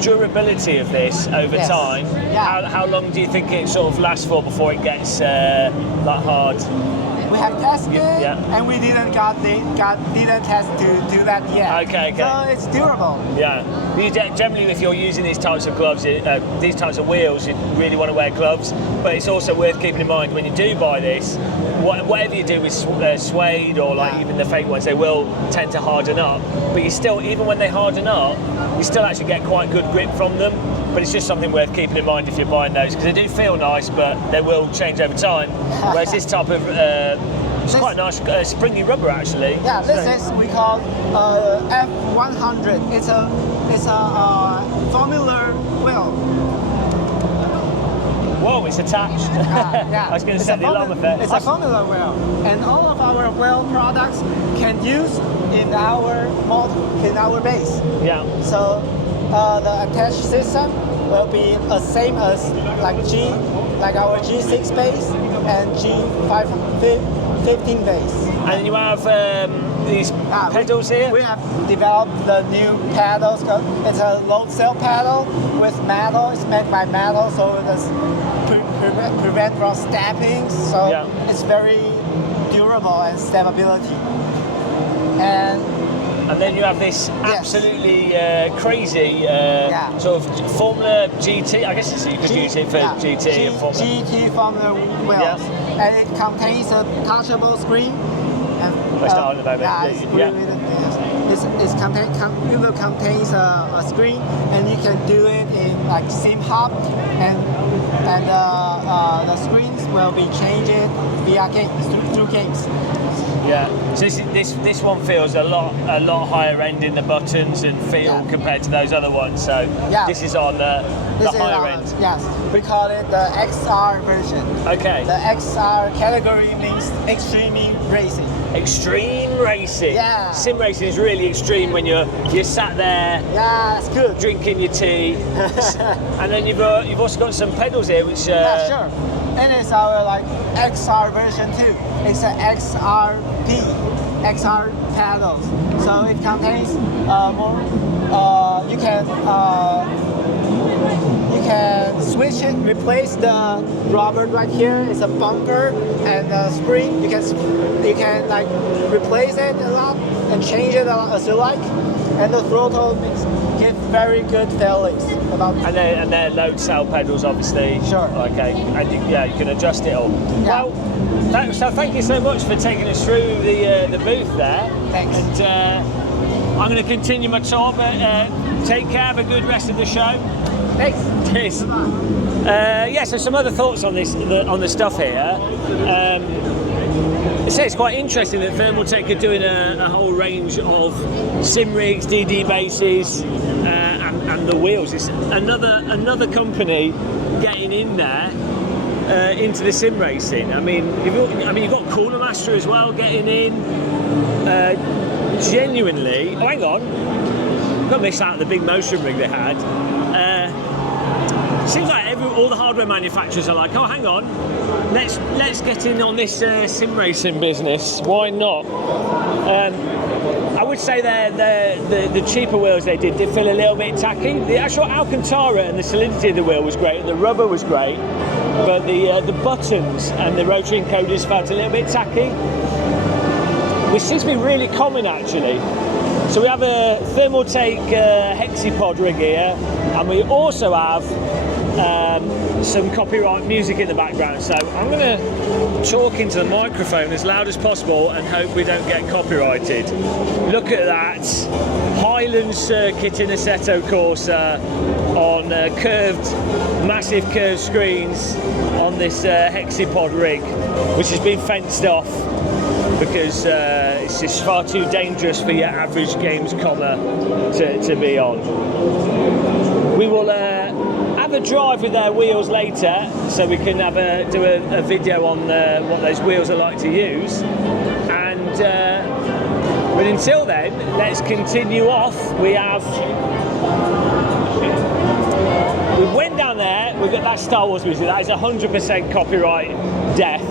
durability of this over time? Yeah. How long do you think it sort of lasts for before it gets hard? We have tested, and we didn't test to do that yet. Okay. So it's durable. Yeah. Generally, if you're using these types of gloves, these types of wheels, you really want to wear gloves. But it's also worth keeping in mind when you do buy this, whatever you do with suede or even the fake ones, they will tend to harden up. But you still, even when they harden up, you still actually get quite good grip from them. But it's just something worth keeping in mind if you're buying those, because they do feel nice, but they will change over time. Whereas this type of it's quite nice, springy rubber actually. Yeah, this is we call F100. It's a Formula wheel. Whoa, it's attached. Yeah. I was going to set the alarm effect. It's a Formula wheel, and all of our wheel products can use in our base. Yeah. So the attached system will be the same as our G6 base and G15 base. And you have these pedals here? We have developed the new pedals. It's a load cell pedal with metal. It's made by metal, so it's prevent from stepping. So it's very durable and stability. And then you have this absolutely crazy sort of Formula GT. I guess you could use it for GT and Formula. GT Formula wheels. And it contains a touchable screen. It's not on the moment. It will contain a screen, and you can do it in Sim Hub, and the screens will be changed via games through games. Yeah. So this one feels a lot higher end in the buttons and feel compared to those other ones. So this is on the higher end. Yes. We call it the XR version. Okay. The XR category means extreme racing. Extreme racing. Yeah. Sim racing is really extreme when you're sat there. Yeah, it's good. Drinking your tea, and then you've also got some pedals here, which. Yeah, sure. And it's our XR version too. It's an XR pedals. So it contains more. You can switch it, replace the rubber right here. It's a bumper and a spring. You can replace it a lot and change it as you like. And the throttle give very good feelings about. And they're load cell pedals, obviously. Sure. Okay. And you can adjust it all. Yeah. Well, thank you so much for taking us through the booth there. Thanks. And I'm going to continue my tour, but take care. Have a good rest of the show. Thanks. Cheers. So some other thoughts on this, on the stuff here. So it's quite interesting that Thermaltake are doing a whole range of sim rigs, DD bases, and the wheels. It's another company getting in there into the sim racing. I mean, you've got Corner Master as well getting in. Genuinely, oh hang on, got to miss out the big motion rig they had. Seems like all the hardware manufacturers are like, oh hang on, let's get in on this sim racing business. Why not? I would say the cheaper wheels they did feel a little bit tacky. The actual Alcantara and the solidity of the wheel was great, and the rubber was great, but the buttons and the rotary encoders felt a little bit tacky, which seems to be really common actually. So we have a Thermaltake hexipod rig here, and we also have some copyright music in the background. So I'm going to talk into the microphone as loud as possible and hope we don't get copyrighted. Look at that. Highland circuit in Assetto Corsa on massive curved screens on this hexipod rig, which has been fenced off because it's just far too dangerous for your average Gamescomer to be on. We will have a drive with their wheels later, so we can do a video on what those wheels are like to use. And but until then, let's continue off. We went down there. We've got that Star Wars music. That is 100% copyright death.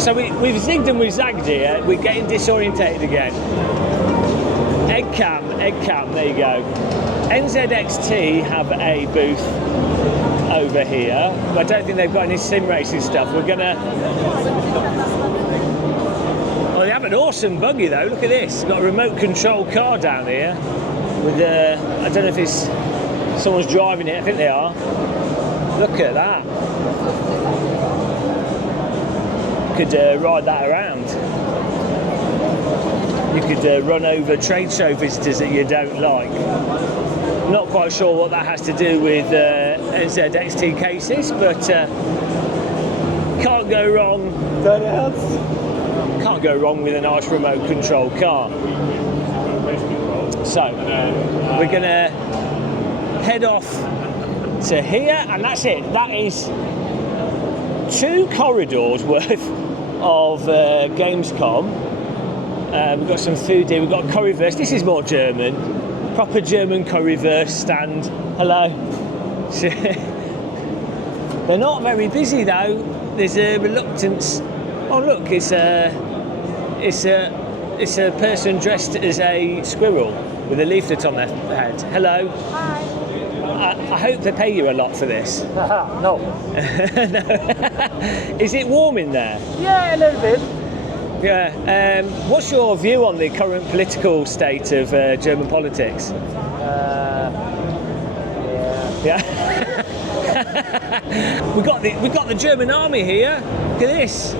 So we've zigged and we've zagged here. We're getting disorientated again. Egg cam, there you go. NZXT have a booth over here. I don't think they've got any sim racing stuff. We're gonna... Oh, they have an awesome buggy though, look at this. Got a remote control car down here with I don't know if it's someone's driving it, I think they are. Look at that. You could ride that around. You could run over trade show visitors that you don't like. Not quite sure what that has to do with NZXT cases, but can't go wrong. Can't go wrong with a nice remote control car. So we're gonna head off to here, and that's it. That is 2 corridors worth of Gamescom. We've got some food here. We've got a currywurst. This is more German, proper German currywurst stand. Hello. They're not very busy though. There's a reluctance. Oh look, it's a person dressed as a squirrel with a leaflet on their head. Hello. Hi. I hope they pay you a lot for this. No. No. Is it warm in there? Yeah, a little bit. Yeah. What's your view on the current political state of German politics? Yeah. We've got the German army here. Look at this.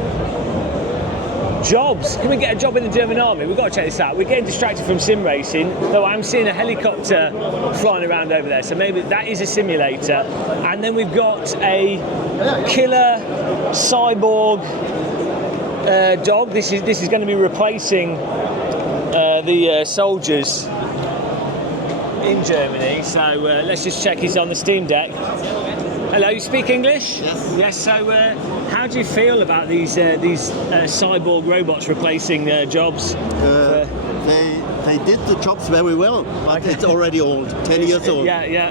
Jobs. Can we get a job in the German army? We've got to check this out. We're getting distracted from sim racing, though I'm seeing a helicopter flying around over there, so maybe that is a simulator. And then we've got a killer cyborg dog. This is going to be replacing the soldiers in Germany. So let's just check he's on the Steam Deck. Hello, you speak English? Yes. Yes. So, how do you feel about these cyborg robots replacing jobs? They did the jobs very well, but it's already old, 10 years old. Yeah.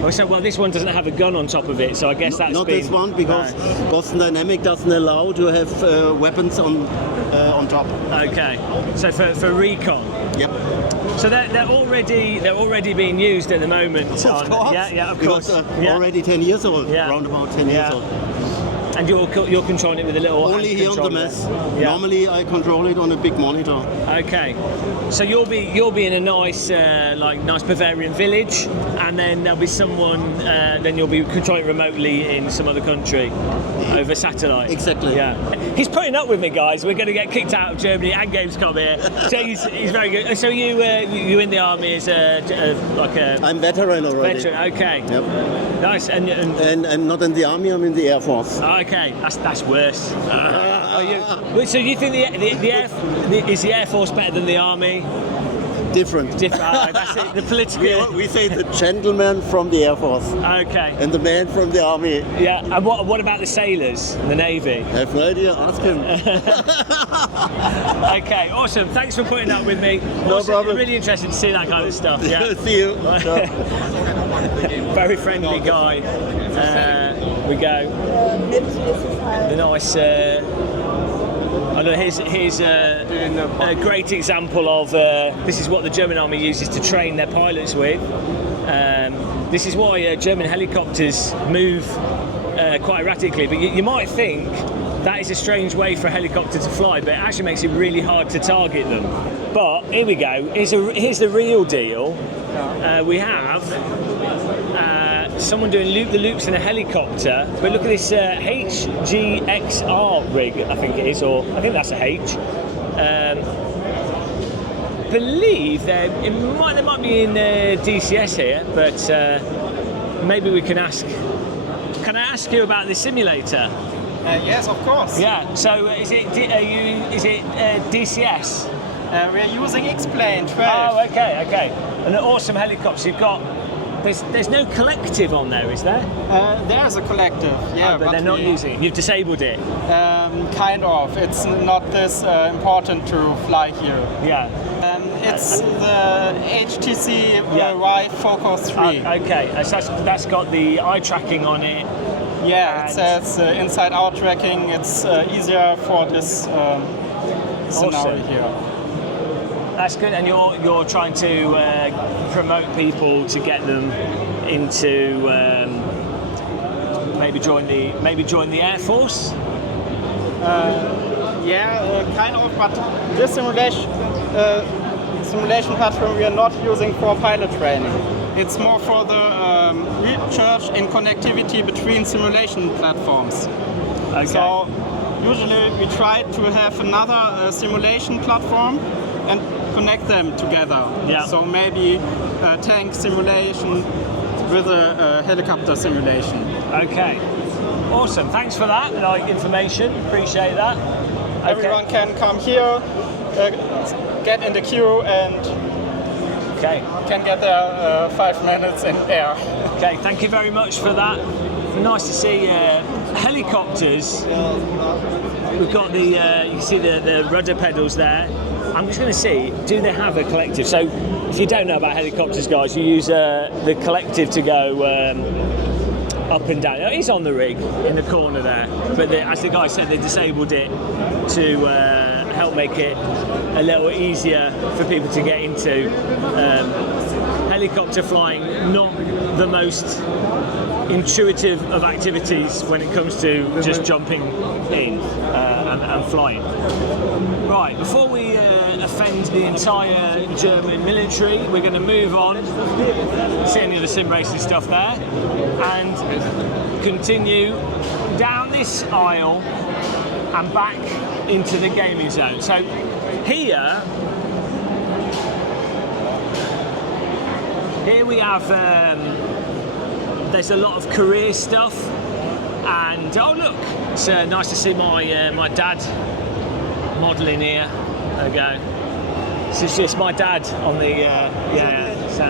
Well, this one doesn't have a gun on top of it, so I guess that's not this one, because Boston Dynamics doesn't allow to have weapons on top. Okay. So for recon. Yep. So they're already being used at the moment. Of course. Yeah, of course. Already 10 years old. Yeah. Around about 10 years old. And you're controlling it with a little only hand here on the controller. mess. Yeah. Normally I control it on a big monitor. Okay. So you'll be in a nice nice Bavarian village, and and then there'll be someone, then you'll be controlling remotely in some other country over satellite. Exactly. Yeah. He's putting up with me, guys. We're going to get kicked out of Germany and Gamescom here. So he's very good. So you in the army as like a... I'm veteran already. Veteran, okay. Yep. Nice. And I'm not in the army, I'm in the Air Force. okay, that's worse. So you think is the Air Force better than the army? Different. That's it. The political. We say the gentleman from the Air Force Okay. and the man from the army. Yeah. And what about the sailors, the Navy? I have no idea, ask him. Okay. Awesome. Thanks for putting up with me. No problem. Really interested to see that kind of stuff. Yeah. See you. Very friendly guy. We go. The nice. I know here's a great example of this is what the German army uses to train their pilots with. This is why German helicopters move quite erratically, but you might think that is a strange way for a helicopter to fly, but it actually makes it really hard to target them. But here we go, here's the real deal. We have someone doing loop-the-loops in a helicopter, but look at this HGXR rig, I think it is, or I think that's a H. Believe there might be in DCS here, but maybe we can ask. Can I ask you about the simulator? Yes, of course. Yeah. So is it DCS? We're using X-Plane 12. Oh, okay. And an awesome helicopter. You've got. There's no collective on there, is there? There's a collective, yeah. But they're not using it. You've disabled it. Kind of. It's not this important to fly here. Yeah. It's the HTC Y Focus 3. Okay. So that's got the eye tracking on it. Yeah, it says inside-out tracking. It's easier for this scenario here. That's good, and you're trying to promote people to get them into maybe join the Air Force. Kind of, but this simulation platform we are not using for pilot training. It's more for the research and connectivity between simulation platforms. Okay. So usually we try to have another simulation platform and connect them together. Yeah. So maybe a tank simulation with a helicopter simulation. Okay. Awesome. Thanks for that information. Appreciate that. Okay. Everyone can come here, get in the queue, and can get there 5 minutes in air. Okay. Thank you very much for that. Nice to see helicopters. We've got the you can see the rudder pedals there. I'm just going to see, do they have a collective? So if you don't know about helicopters, guys, you use the collective to go up and down. It is on the rig in the corner there, but as the guy said, they disabled it to help make it a little easier for people to get into. Helicopter flying, not the most intuitive of activities when it comes to just jumping in and flying. Right, before we offend the entire German military, we're going to move on, see any of the sim racing stuff there, and continue down this aisle and back into the gaming zone. So here we have, there's a lot of career stuff, and oh look, it's nice to see my dad modelling here. There we go. This is just my dad on the, so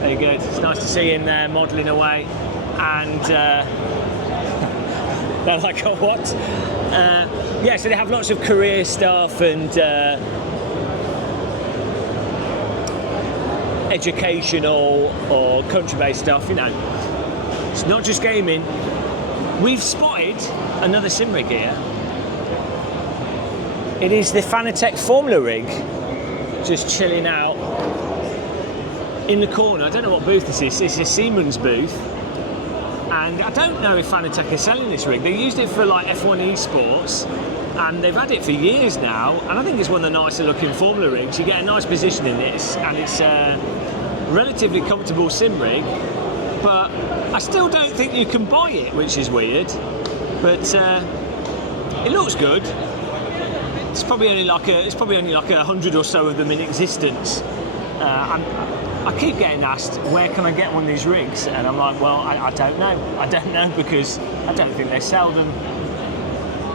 very good. It's nice to see him there modelling away, and they're like, oh, what? So they have lots of career stuff and educational or country-based stuff, you know. It's not just gaming. We've spotted another sim rig here. It is the Fanatec Formula rig, just chilling out in the corner. I don't know what booth this is. It's a Siemens booth. And I don't know if Fanatec are selling this rig. They used it for like F1 esports, and they've had it for years now. And I think it's one of the nicer looking Formula rigs. You get a nice position in this, and it's relatively comfortable sim rig, but I still don't think you can buy it, which is weird. But it looks good. It's probably only like 100 or so of them in existence. I keep getting asked, where can I get one of these rigs? And I'm like, well, I don't know. I don't know because I don't think they sell them.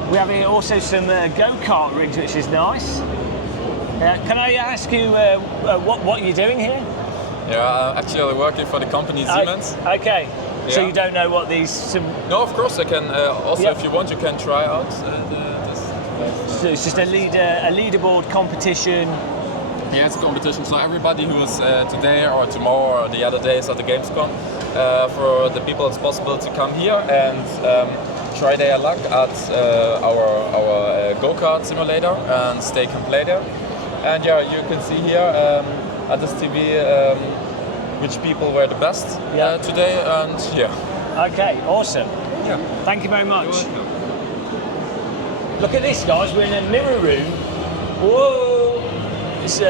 We have here also some go-kart rigs, which is nice. Can I ask you what you're doing here? Yeah, actually working for the company Siemens. Okay. Yeah. So you don't know what these... No, of course I can. Also, Yeah. if you want, you can try out this. So it's just a leaderboard competition. Yeah, it's a competition. So everybody who is today or tomorrow or the other days at the Gamescom, for the people it's possible to come here and try their luck at our go-kart simulator and they can play there. And yeah, you can see here at this TV which people were the best today, and yeah. Okay, awesome. Yeah. Thank you very much. You're welcome. Look at this, guys. We're in a mirror room. Whoa! It's look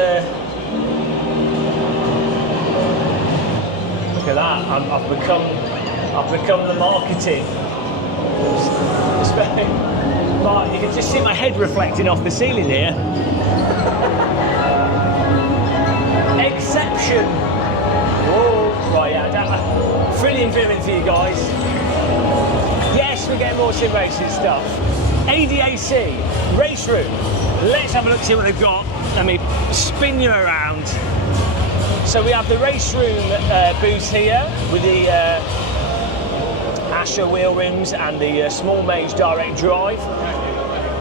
at that. I've become the marketing. It's very, right, you can just see my head reflecting off the ceiling here. Exception. Whoa! Right, yeah. Brilliant viewing for you guys. Yes, we're getting more sim racing stuff. ADAC, RaceRoom. Let's have a look, see what they've got. Let me spin you around. So we have the RaceRoom booth here with the Asher wheel rims and the small Mage direct drive.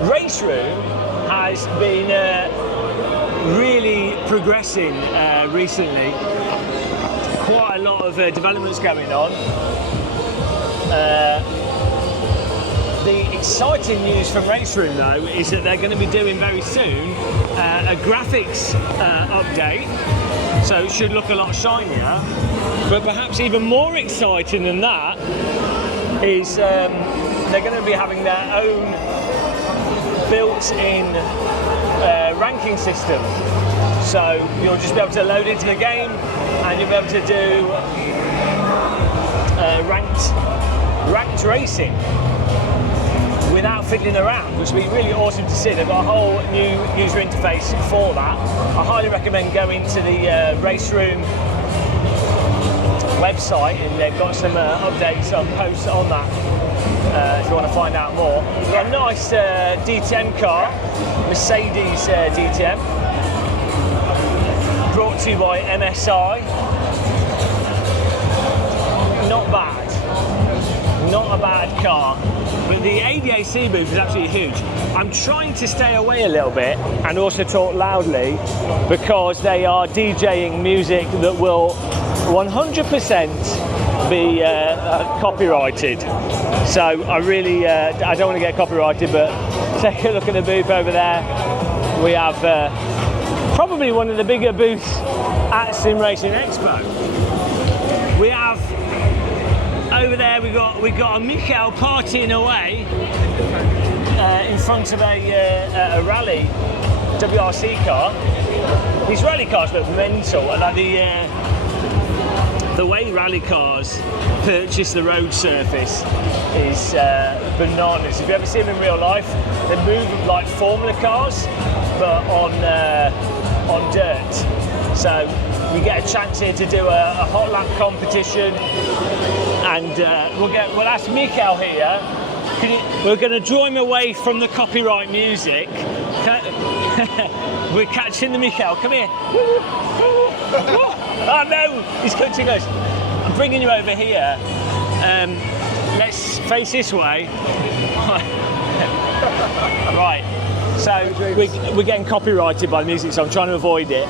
RaceRoom has been really progressing recently. Quite a lot of developments going on. The exciting news from RaceRoom though is that they're going to be doing very soon a graphics update, so it should look a lot shinier. But perhaps even more exciting than that is they're going to be having their own built-in ranking system. So you'll just be able to load into the game and you'll be able to do ranked racing without fiddling around, which will be really awesome to see. They've got a whole new user interface for that. I highly recommend going to the RaceRoom website, and they've got some updates on posts on that if you want to find out more. We've got a nice DTM car, Mercedes DTM, brought to you by MSI. Not bad. Not a bad car. But the ADAC booth is absolutely huge. I'm trying to stay away a little bit and also talk loudly because they are DJing music that will 100% be copyrighted. So I really, I don't want to get copyrighted, but take a look at the booth over there. We have probably one of the bigger booths at SimRacing Expo. We have over there we got a Michael partying away in front of a rally WRC car. These rally cars look mental, and like the way rally cars purchase the road surface is bananas. If you ever see them in real life, they move like Formula cars, but on dirt. So we get a chance here to do a hot lap competition, and we'll ask Michael here. We're going to draw him away from the copyright music. We're catching the Michael. Come here. Oh no, he's coming too close. I'm bringing you over here. Let's face this way. Right. So we're getting copyrighted by the music, so I'm trying to avoid it.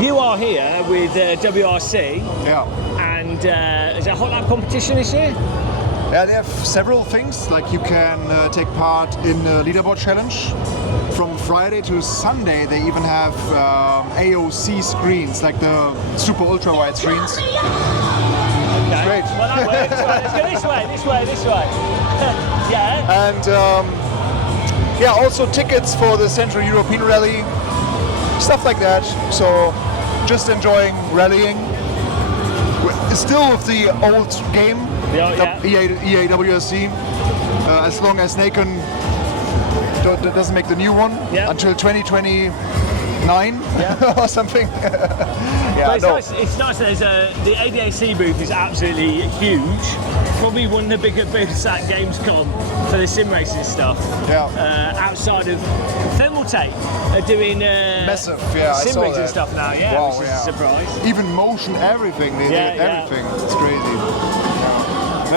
You are here with WRC. Yeah. And is there a hot lap competition this year? Yeah, they have several things. Like you can take part in a leaderboard challenge. From Friday to Sunday, they even have AOC screens, like the super ultra wide screens. Okay. Great. Well, that works. Right, let's go this way. Yeah. And yeah, also tickets for the Central European Rally, stuff like that. So just enjoying rallying. Still with the old game, EA WRC, as long as Nacon doesn't make the new one until 2029 or something. But it's nice. There's the ADAC booth is absolutely huge. Probably one of the bigger booths at Gamescom for the sim racing stuff. Outside of Thermaltake are doing massive, sim rigs and stuff now. Wow, which is a surprise. Even motion, everything. They did everything. It's crazy.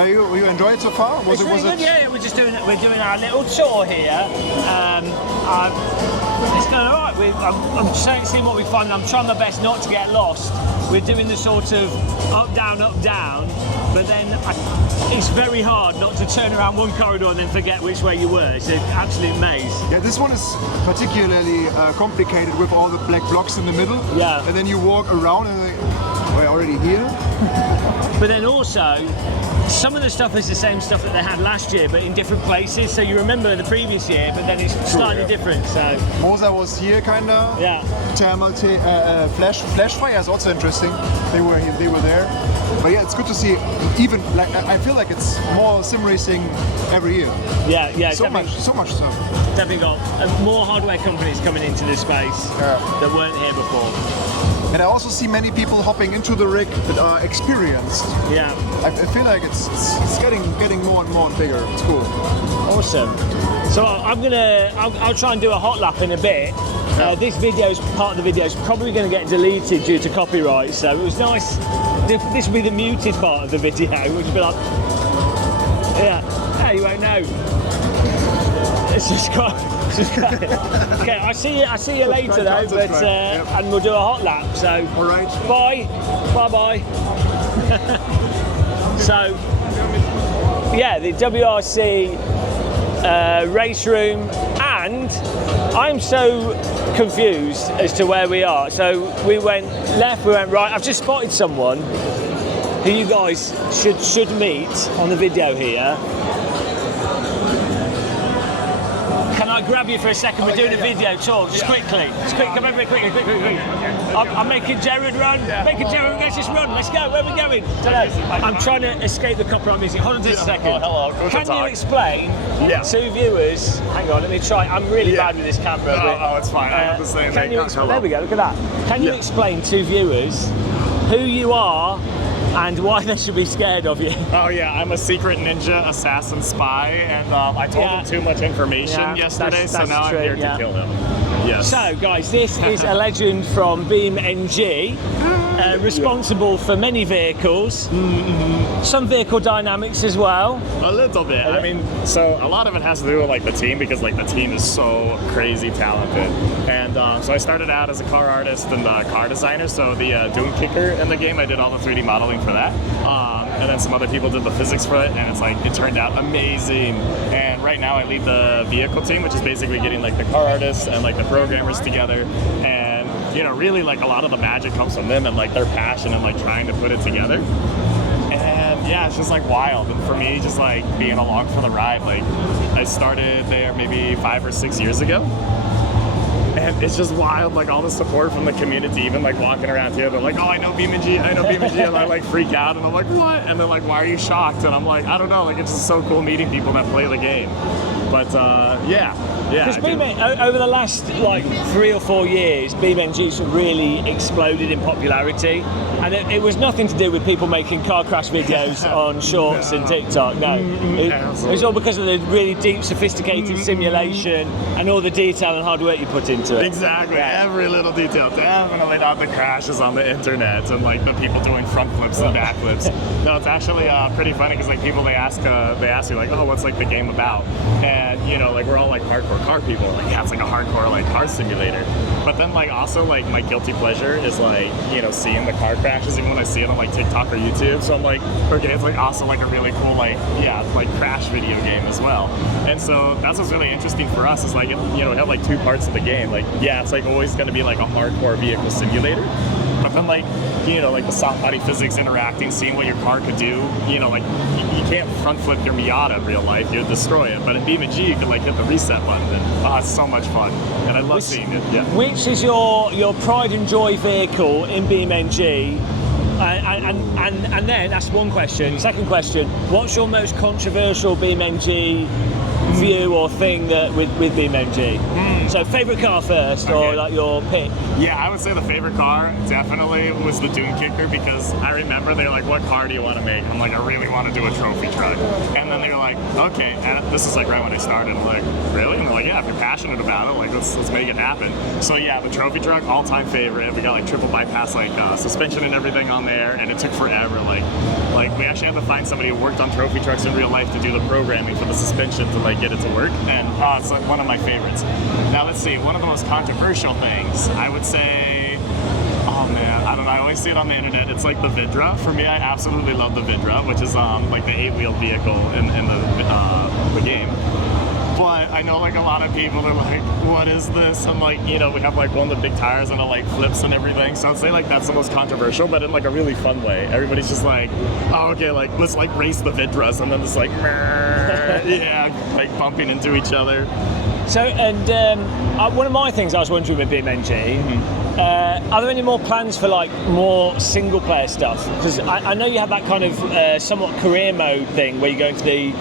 You enjoyed it so far? Was it good? Yeah, we're doing our little tour here. It's going alright. I'm seeing what we find. I'm trying my best not to get lost. We're doing the sort of up, down, but then it's very hard not to turn around one corridor and then forget which way you were. It's an absolute maze. Yeah, this one is particularly complicated with all the black blocks in the middle. Yeah. And then you walk around and we're already here. But then also, some of the stuff is the same stuff that they had last year, but in different places. So you remember the previous year, but then it's slightly different. So Moza was here, kinda. Yeah. Thermaltake, Flash Fire is also interesting. They were there. But yeah, it's good to see. Even like I feel like it's more sim racing every year. Yeah. So much stuff. Definitely got more hardware companies coming into this space that weren't here before. And I also see many people hopping into the rig that are experienced. Yeah. I feel like it's getting more and more bigger. It's cool. Awesome. So I'll try and do a hot lap in a bit. This part of the video is probably going to get deleted due to copyright. So it was nice. This will be the muted part of the video, which will be like, you won't know. It's just quite. Okay, I see you later though, but and we'll do a hot lap. So, all right. Bye. So, yeah, the WRC RaceRoom, and I'm so confused as to where we are. So we went left, we went right. I've just spotted someone who you guys should meet on the video here. Can I grab you for a second? We're doing a video talk. Just quickly. Come over here quickly. I'm making Jared run. Let's just run. Let's go. Where are we going? I'm trying to escape the copyright music. Hold on just a second. Hello. Can you explain to viewers? Hang on, let me try. I'm really bad with this camera. Oh, it's fine. I have the same thing. There we go. Look at that. Can you explain to viewers who you are and why they should be scared of you? Oh yeah, I'm a secret ninja assassin spy, and I told him too much information yesterday, so now I'm here to kill him. Yes. So guys, this is a legend from BeamNG, responsible for many vehicles, some vehicle dynamics as well. A little bit. I mean, so a lot of it has to do with like the team, because like the team is so crazy talented. And so I started out as a car artist and car designer. So the Doom Kicker in the game, I did all the 3D modeling for that. And then some other people did the physics for it, and it's like, it turned out amazing. And right now I lead the vehicle team, which is basically getting like the car artists and like the programmers together. And you know, really like a lot of the magic comes from them and like their passion and like trying to put it together. And yeah, it's just like wild. And for me, just like being along for the ride, like I started there maybe 5 or 6 years ago. And it's just wild, like all the support from the community, even like walking around here, they're like, oh, I know BeamNG, and I like freak out, and I'm like, what? And they're like, why are you shocked? And I'm like, I don't know, like it's just so cool meeting people that play the game. But yeah. Because over the last like 3 or 4 years, BeamNG's really exploded in popularity, and it was nothing to do with people making car crash videos on Shorts and TikTok. No, it was all because of the really deep, sophisticated simulation and all the detail and hard work you put into it. Exactly, every little detail. Definitely not the crashes on the internet and like the people doing front flips and back flips. No, it's actually pretty funny because like people they ask you like, oh, what's like the game about? And you know, like we're all like hardcore car people. Like, yeah, it's like a hardcore like car simulator. But then like also like my guilty pleasure is like, you know, seeing the car crashes even when I see it on like TikTok or YouTube. So I'm like, okay, it's like also like a really cool like crash video game as well. And so that's what's really interesting for us is like, you know, we have like 2 parts of the game. Like, yeah, it's like always going to be like a hardcore vehicle simulator. But stuff. And like, you know, like the soft body physics interacting, seeing what your car could do. You know, like you can't front flip your Miata in real life, you'll destroy it. But in BeamNG, you can like hit the reset button, and it's so much fun. And I love seeing it. Yeah. Which is your pride and joy vehicle in BeamNG? And then that's one question. Second question: what's your most controversial BeamNG view or thing that with BeamNG? So favorite car first, or like your pick? Yeah, I would say the favorite car definitely was the Dune Kicker, because I remember they were like, "What car do you want to make?" I'm like, "I really want to do a trophy truck." And then they were like, "Okay," and this is like right when I started. I'm like, "Really?" And they're like, "Yeah, if you're passionate about it, like let's make it happen." So yeah, the trophy truck, all-time favorite. We got like triple bypass like suspension and everything on there, and it took forever. Like we actually had to find somebody who worked on trophy trucks in real life to do the programming for the suspension to like get it to work, and it's like one of my favorites. Now let's see, one of the most controversial things, I would say, oh man, I don't know, I always see it on the internet, it's like the Vidra. For me, I absolutely love the Vidra, which is like the 8-wheeled vehicle in the game. But I know like a lot of people are like, what is this? And like, you know, we have like one of the big tires and it like flips and everything. So I'd say like that's the most controversial, but in like a really fun way. Everybody's just like, oh, okay, like let's like race the Vidras, and then just like, yeah, like bumping into each other. So, and one of my things I was wondering with BeamNG, are there any more plans for like more single player stuff? Because I know you have that kind of somewhat career mode thing where you go into the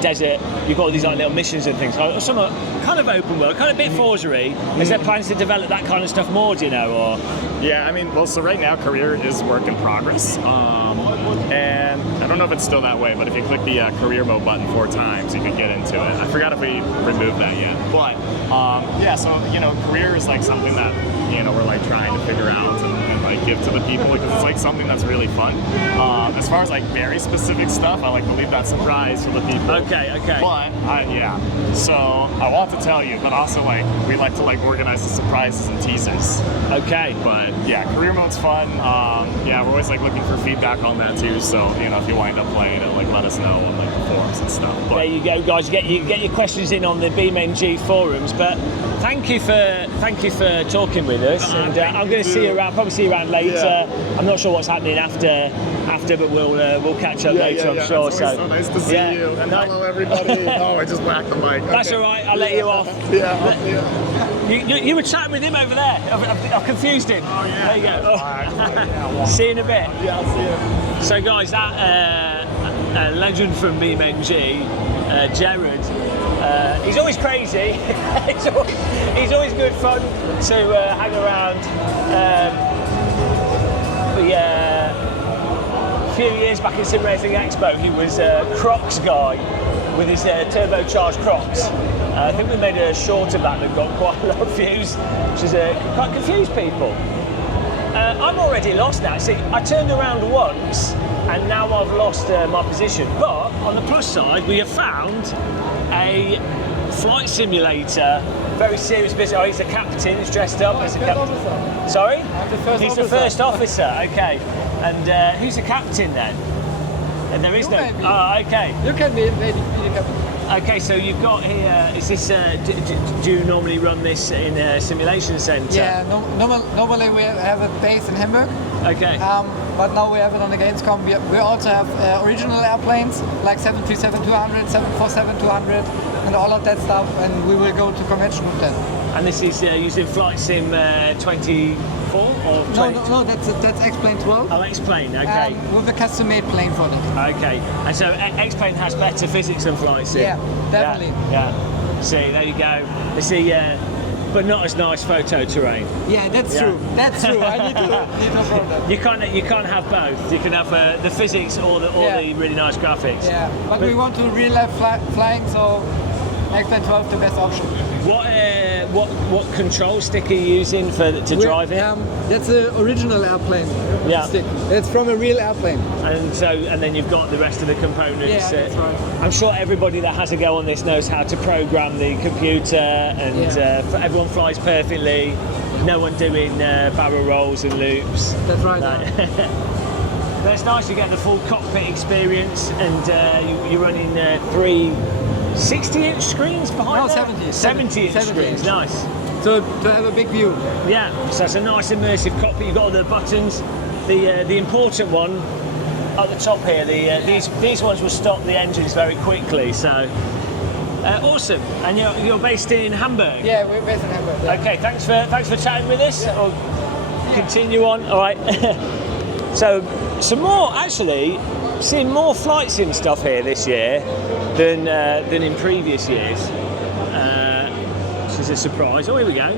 desert, you've got all these like little missions and things, somewhat kind of open world, kind of a bit Forza-y. Is there plans to develop that kind of stuff more, do you know? Or yeah, I mean, well, so right now career is work in progress, and I don't know if it's still that way, but if you click the career mode button 4 times, you can get into it. I forgot if we removed that yet, but yeah, so you know, career is like something that, you know, we're like trying to figure out and like give to the people, because it's like something that's really fun. As far as like very specific stuff, I like to leave that surprise for the people. Okay. But yeah, so I want to tell you, but also like we like to like organize the surprises and teasers. Okay. But yeah, career mode's fun. Yeah, we're always like looking for feedback on that too. So you know, if you wind up playing it, like let us know on like the forums and stuff. But there you go, guys. You get your questions in on the BeamNG forums. But thank you for talking with us. And I'm going to see you around. Probably see you around later. Yeah. I'm not sure what's happening after, but we'll catch up later. I'm sure. It's so nice to see you. And hello everybody. Oh, I just whacked the mic. That's all right. I'll let you off. You were chatting with him over there. I've confused him. Oh yeah. There you go. Oh. See you in a bit. Yeah, I'll see you. So guys, that legend from BeamNG, Jared, he's always crazy. he's always good fun to hang around. A few years back in SimRacing Expo, he was a Crocs guy with his turbocharged Crocs. I think we made a short of that got quite a lot of views, which is quite confused people. I'm already lost now. See, I turned around once and now I've lost my position. But on the plus side, we have found a flight simulator, very serious business. Oh, he's a captain, he's dressed up as a captain. Sorry? He's the first officer, okay. And who's the captain then? And there is no. Oh, okay. You can be maybe the captain. Okay, so you've got here. Is this? Do you normally run this in a simulation centre? Yeah, normally we have a base in Hamburg. Okay. But now we have it on the Gamescom. We also have original airplanes like 737-200, 747-200, and all of that stuff. And we will go to convention with that. And this is using Flight Sim 24 or 20? No, that's X-Plane 12. Oh, X-Plane, okay. With a custom-made plane for that. Okay, and so X-Plane has better physics than Flight Sim? Yeah, definitely. Yeah. See, there you go. You see, but not as nice photo terrain. Yeah, that's true. That's true. I need to prove that. You can't have both. You can have the physics or the really nice graphics. Yeah, but we want to real life flying, so X-Plane 12 the best option. What control stick are you using to drive it? That's the original airplane stick. It's from a real airplane. And then you've got the rest of the components. Yeah, that's right. I'm sure everybody that has a go on this knows how to program the computer, and everyone flies perfectly. No one doing barrel rolls and loops. That's right. But it's nice to get the full cockpit experience, and you're running 3 60-inch screens behind? No, 70. 70-inch screens, nice. to have a big view. Yeah, so it's a nice immersive cockpit. You've got all the buttons. The important one at the top here, these ones will stop the engines very quickly. So awesome. And you're based in Hamburg. Yeah, we're based in Hamburg. Yeah. Okay, thanks for chatting with us. Yeah. Or continue on. All right. So some more, actually, seeing more flight sim stuff here this year than in previous years. Which is a surprise. Oh, here we go.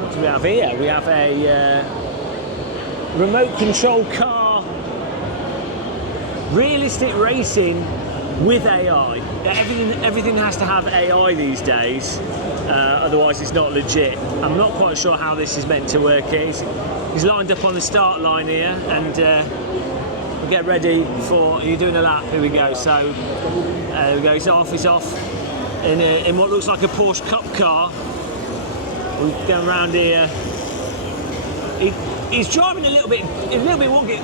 What do we have here? We have a remote control car, realistic racing with AI. Everything has to have AI these days, otherwise it's not legit. I'm not quite sure how this is meant to work. He's lined up on the start line here, and we'll get ready for. You're doing a lap. Here we go. So there we go. He's off. In what looks like a Porsche Cup car. We're going around here. He's driving a little bit wonky.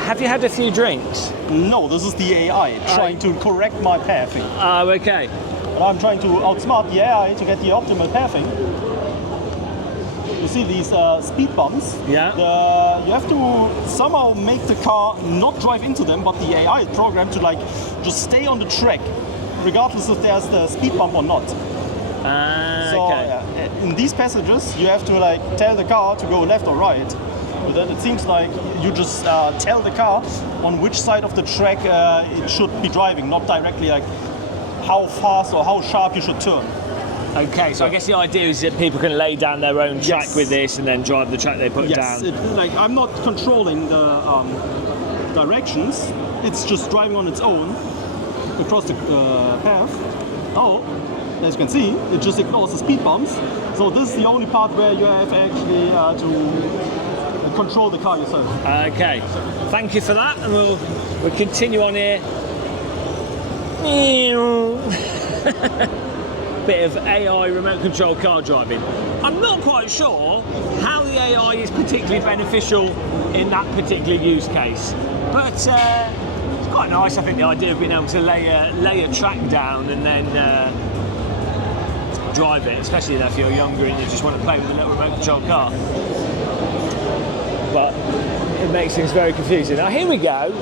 Have you had a few drinks? No, this is the AI trying to correct my pathing. Oh, okay. But I'm trying to outsmart the AI to get the optimal pathing. You see these speed bumps? Yeah. You have to somehow make the car not drive into them, but the AI is programmed to just stay on the track, regardless if there's the speed bump or not. Okay. In these passages, you have to tell the car to go left or right. But then it seems like you just tell the car on which side of the track it should be driving, not directly how fast or how sharp you should turn. Okay, so I guess the idea is that people can lay down their own track with this and then drive the track they put down. Yes, I'm not controlling the directions. It's just driving on its own across the path. Oh, as you can see, it just ignores the speed bumps. So this is the only part where you have actually to control the car yourself. Okay, thank you for that, and we'll continue on here. Bit of AI remote control car driving. I'm not quite sure how the AI is particularly beneficial in that particular use case, but it's quite nice. I think the idea of being able to lay a track down and then drive it, especially if you're younger and you just want to play with a little remote control car. But it makes things very confusing. Now here we go.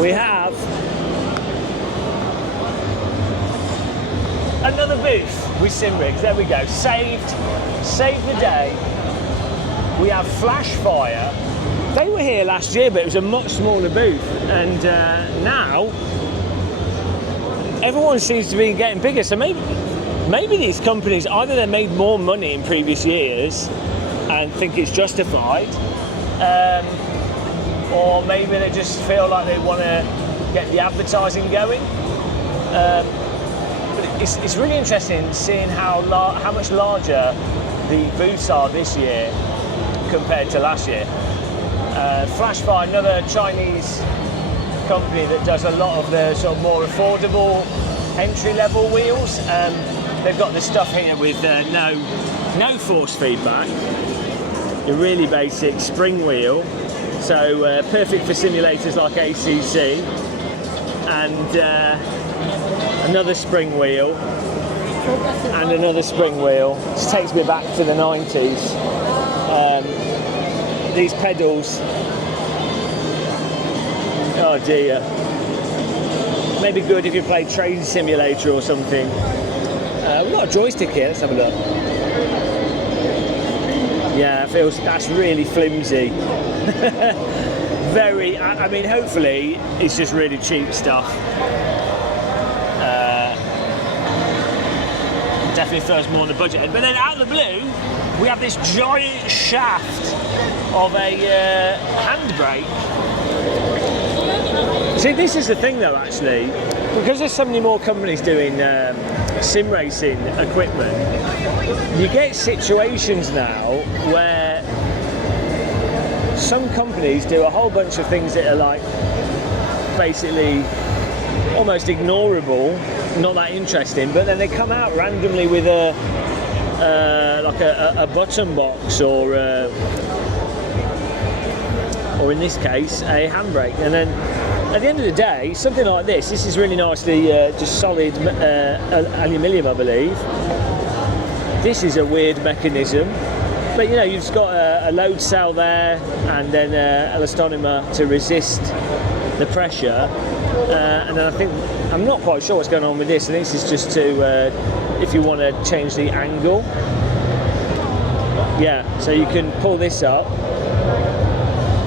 We have another booth with SimRigs. There we go. Saved the day. We have Flashfire. They were here last year, but it was a much smaller booth, and now everyone seems to be getting bigger. So maybe these companies, either they made more money in previous years and think it's justified, or maybe they just feel like they want to get the advertising going. But it's really interesting seeing how much larger the booths are this year compared to last year. Flashfire, another Chinese company that does a lot of the sort of more affordable entry-level wheels. They've got this stuff here with no force feedback. A really basic spring wheel, so perfect for simulators like ACC, and another spring wheel, and another spring wheel. This takes me back to the 90s. These pedals, oh dear, maybe good if you play Train Simulator or something. We've got a joystick here, let's have a look. Yeah, that's really flimsy. Very, I mean, hopefully it's just really cheap stuff. Definitely throws more on the budget. But then out of the blue, we have this giant shaft of a handbrake. See, this is the thing though, actually, because there's so many more companies doing sim racing equipment, you get situations now where some companies do a whole bunch of things that are like basically almost ignorable, not that interesting, but then they come out randomly with a button box or in this case a handbrake, and then at the end of the day, something like this is really nicely just solid aluminium, I believe. This is a weird mechanism, but you know, you've just got a load cell there and then elastomer to resist the pressure, and then I think, I'm not quite sure what's going on with this. I think this is just to, if you want to change the angle. Yeah, so you can pull this up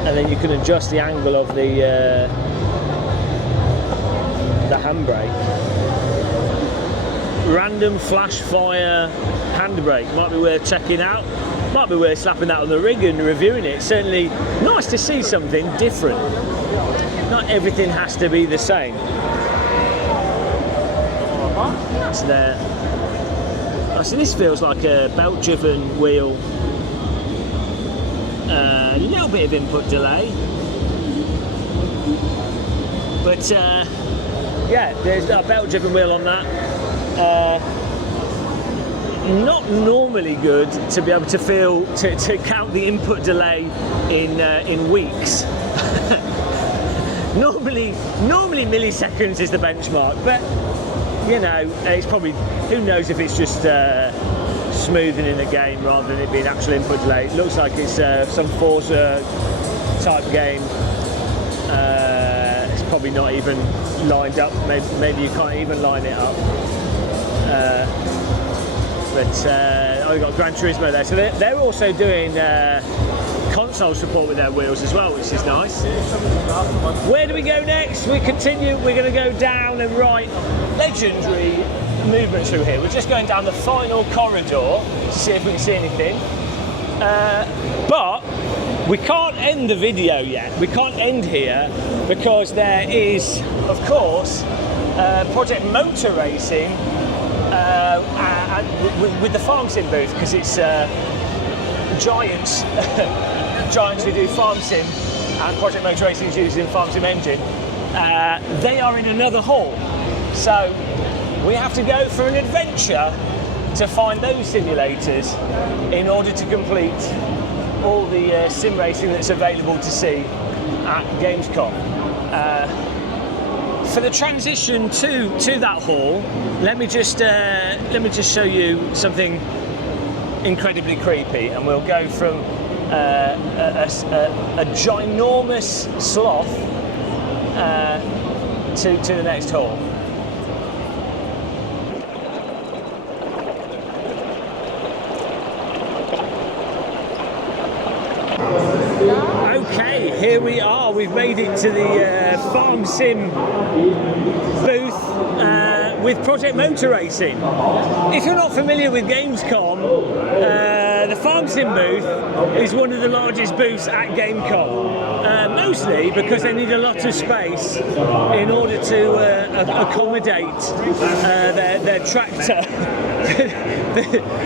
and then you can adjust the angle of the handbrake. Random flash fire handbrake, might be worth checking out. Might be worth slapping that on the rig and reviewing it. Certainly nice to see something different. Not everything has to be the same. That's there. So this feels like a belt-driven wheel. A little bit of input delay. But yeah, there's a belt-driven wheel on that. Not normally good to be able to feel to count the input delay in weeks. normally milliseconds is the benchmark, but you know, it's probably, who knows if it's just smoothing in the game rather than it being actual input delay. It looks like it's some Forza type game. It's probably not even lined up. Maybe you can't even line it up. But we've got Gran Turismo there. So they're also doing console support with their wheels as well, which is nice. Where do we go next? We continue. We're going to go down and right. Legendary movement through here. We're just going down the final corridor to see if we can see anything. But we can't end the video yet. We can't end here because there is, of course, Project Motor Racing with the farm sim booth, because it's giants who do farm sim, and Project Motor Racing is using farm sim engine. They are in another hall, so we have to go for an adventure to find those simulators in order to complete all the sim racing that's available to see at Gamescom. For the transition to that hall, let me just show you something incredibly creepy, and we'll go from a ginormous sloth to the next hall. Okay, here we are. We've made it to the farm sim booth with Project Motor Racing. If you're not familiar with Gamescom, the farm sim booth is one of the largest booths at Gamescom, mostly because they need a lot of space in order to accommodate their tractor.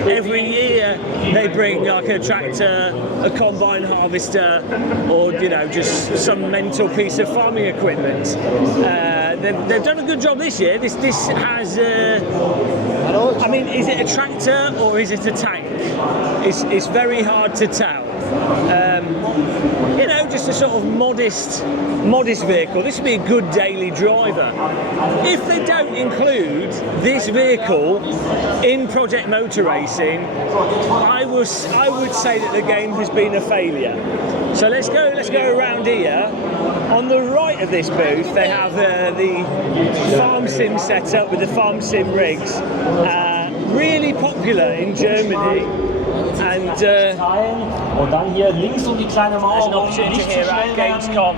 Every year they bring like a tractor, a combine harvester, or you know, just some mental piece of farming equipment. They've done a good job this year. This has, I mean, is it a tractor or is it a tank? It's very hard to tell. You know, just a sort of modest vehicle. This would be a good daily driver. If they don't include this vehicle in Project Motor Racing, I would say that the game has been a failure. So let's go around here. On the right of this booth, they have the farm sim setup with the farm sim rigs. Really popular in Germany. And there's an opportunity here at Gamescom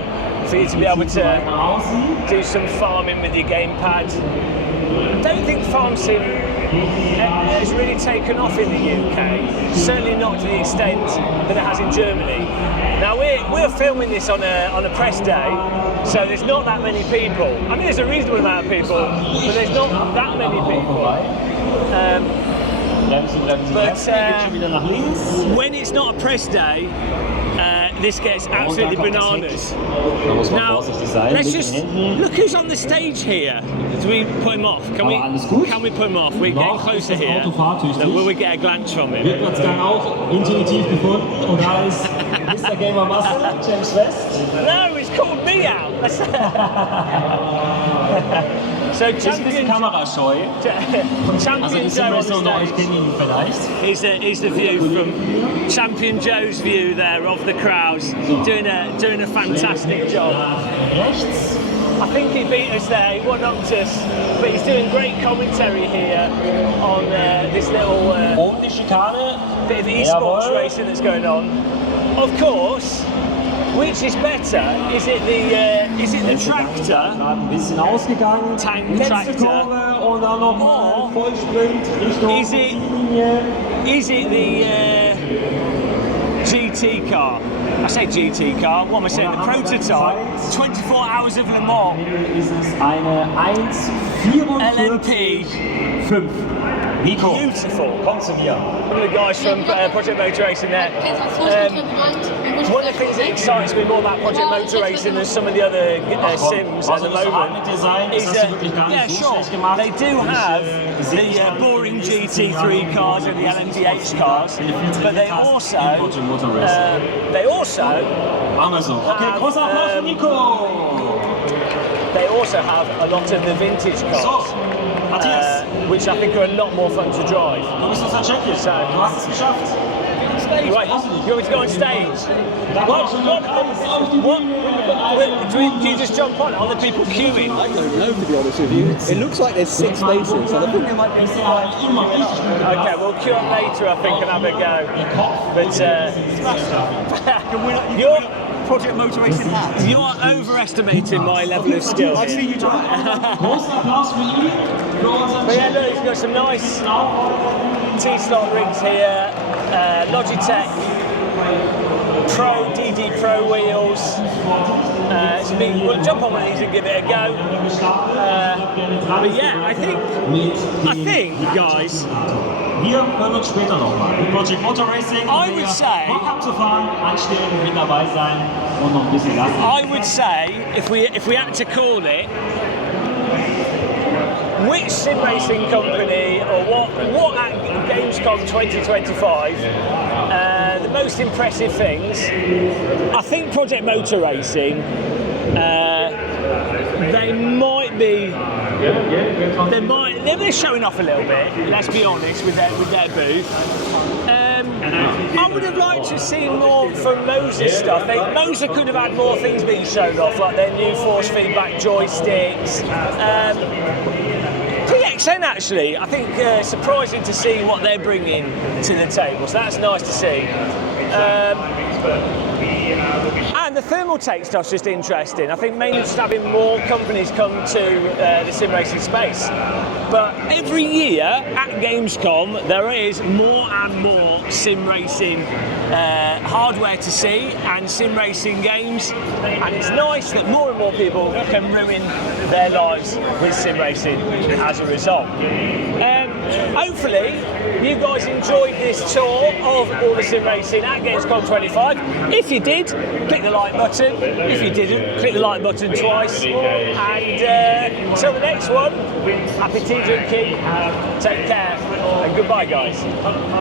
for you to be able to do some farming with your gamepad. I don't think farm sim has really taken off in the UK, certainly not to the extent that it has in Germany. Now we're filming this on a press day, so there's not that many people. I mean, there's a reasonable amount of people, but there's not that many people. But when it's not a press day, this gets absolutely bananas. Now, let's just look who's on the stage here. Do we put him off? Can we put him off? We're getting closer here. Will we get a glance from him? Mr. Gamer Muscle, James West. No, it's called me out. So Ist ein bisschen kamerascheu. Also die SimRacer unter euch kennen ihn vielleicht. Here's the view from Champion Joe's view there of the crowds, doing a fantastic job. Rechts. I think he beat us there, he won up to us, but he's doing great commentary here on this little Oben die Schikane. bit of esports Jawohl. racing that's going on. Of course, which is better? Is it the tractor? Ein bisschen ausgegangen. Tank Letzte tractor. Kurve und dann nochmal Vollsprint Richtung Ziellinie. Is it the GT car? I say GT car, what am I saying? The prototype, 24 Hours of Le Mans. Ist es eine 1:44.5. Nico, Beautiful. komm zu mir. One of the guys from Project Motor Racing there. One of the things that excites me more about Project Motor Racing than some of the other sims at the moment is that, they do have the boring GT3 cars and the LMDH cars, but they also have a lot of the vintage cars. Which I think are a lot more fun to drive. Du bist unser Champion. Du hast es geschafft. Right, you want me to go on stage? Do you just jump on? Are the people queuing? I don't know, to be honest with you. It looks like there's 6 spaces, so I think there might be 5. Okay, we'll queue up later, I think, and have a go. But you're Project Motor Racing hat. You're overestimating my level of skill. I've seen you try. But yeah, look, he's got some nice T-slot rigs here, Logitech Pro, DD Pro wheels. We'll jump on one of these and give it a go. But yeah, I think, guys, Wir hören uns später nochmal. Project Motor Racing. I would say, Bock abzufahren, anstehen, mit dabei sein und noch ein bisschen Gas. I would say, if we had to call it, which sim racing company or what at Gamescom 2025 the most impressive things? I think Project Motor Racing. They're showing off a little bit. Let's be honest with their booth. I would have liked to see more from Moza's stuff. Moza could have had more things being shown off, like their new force feedback joysticks. PXN actually, I think surprising to see what they're bringing to the table. So that's nice to see. And the Thermaltake stuff's just interesting. I think mainly just having more companies come to the sim racing space. But every year at Gamescom, there is more and more sim racing hardware to see and sim racing games. And it's nice that more and more people can ruin their lives with sim racing as a result. Hopefully, you guys enjoyed this tour of all the sim racing at Gamescom 25. If you did, click the like button. If you didn't, click the like button twice. And until the next one, happy tea drinking, take care, and goodbye, guys.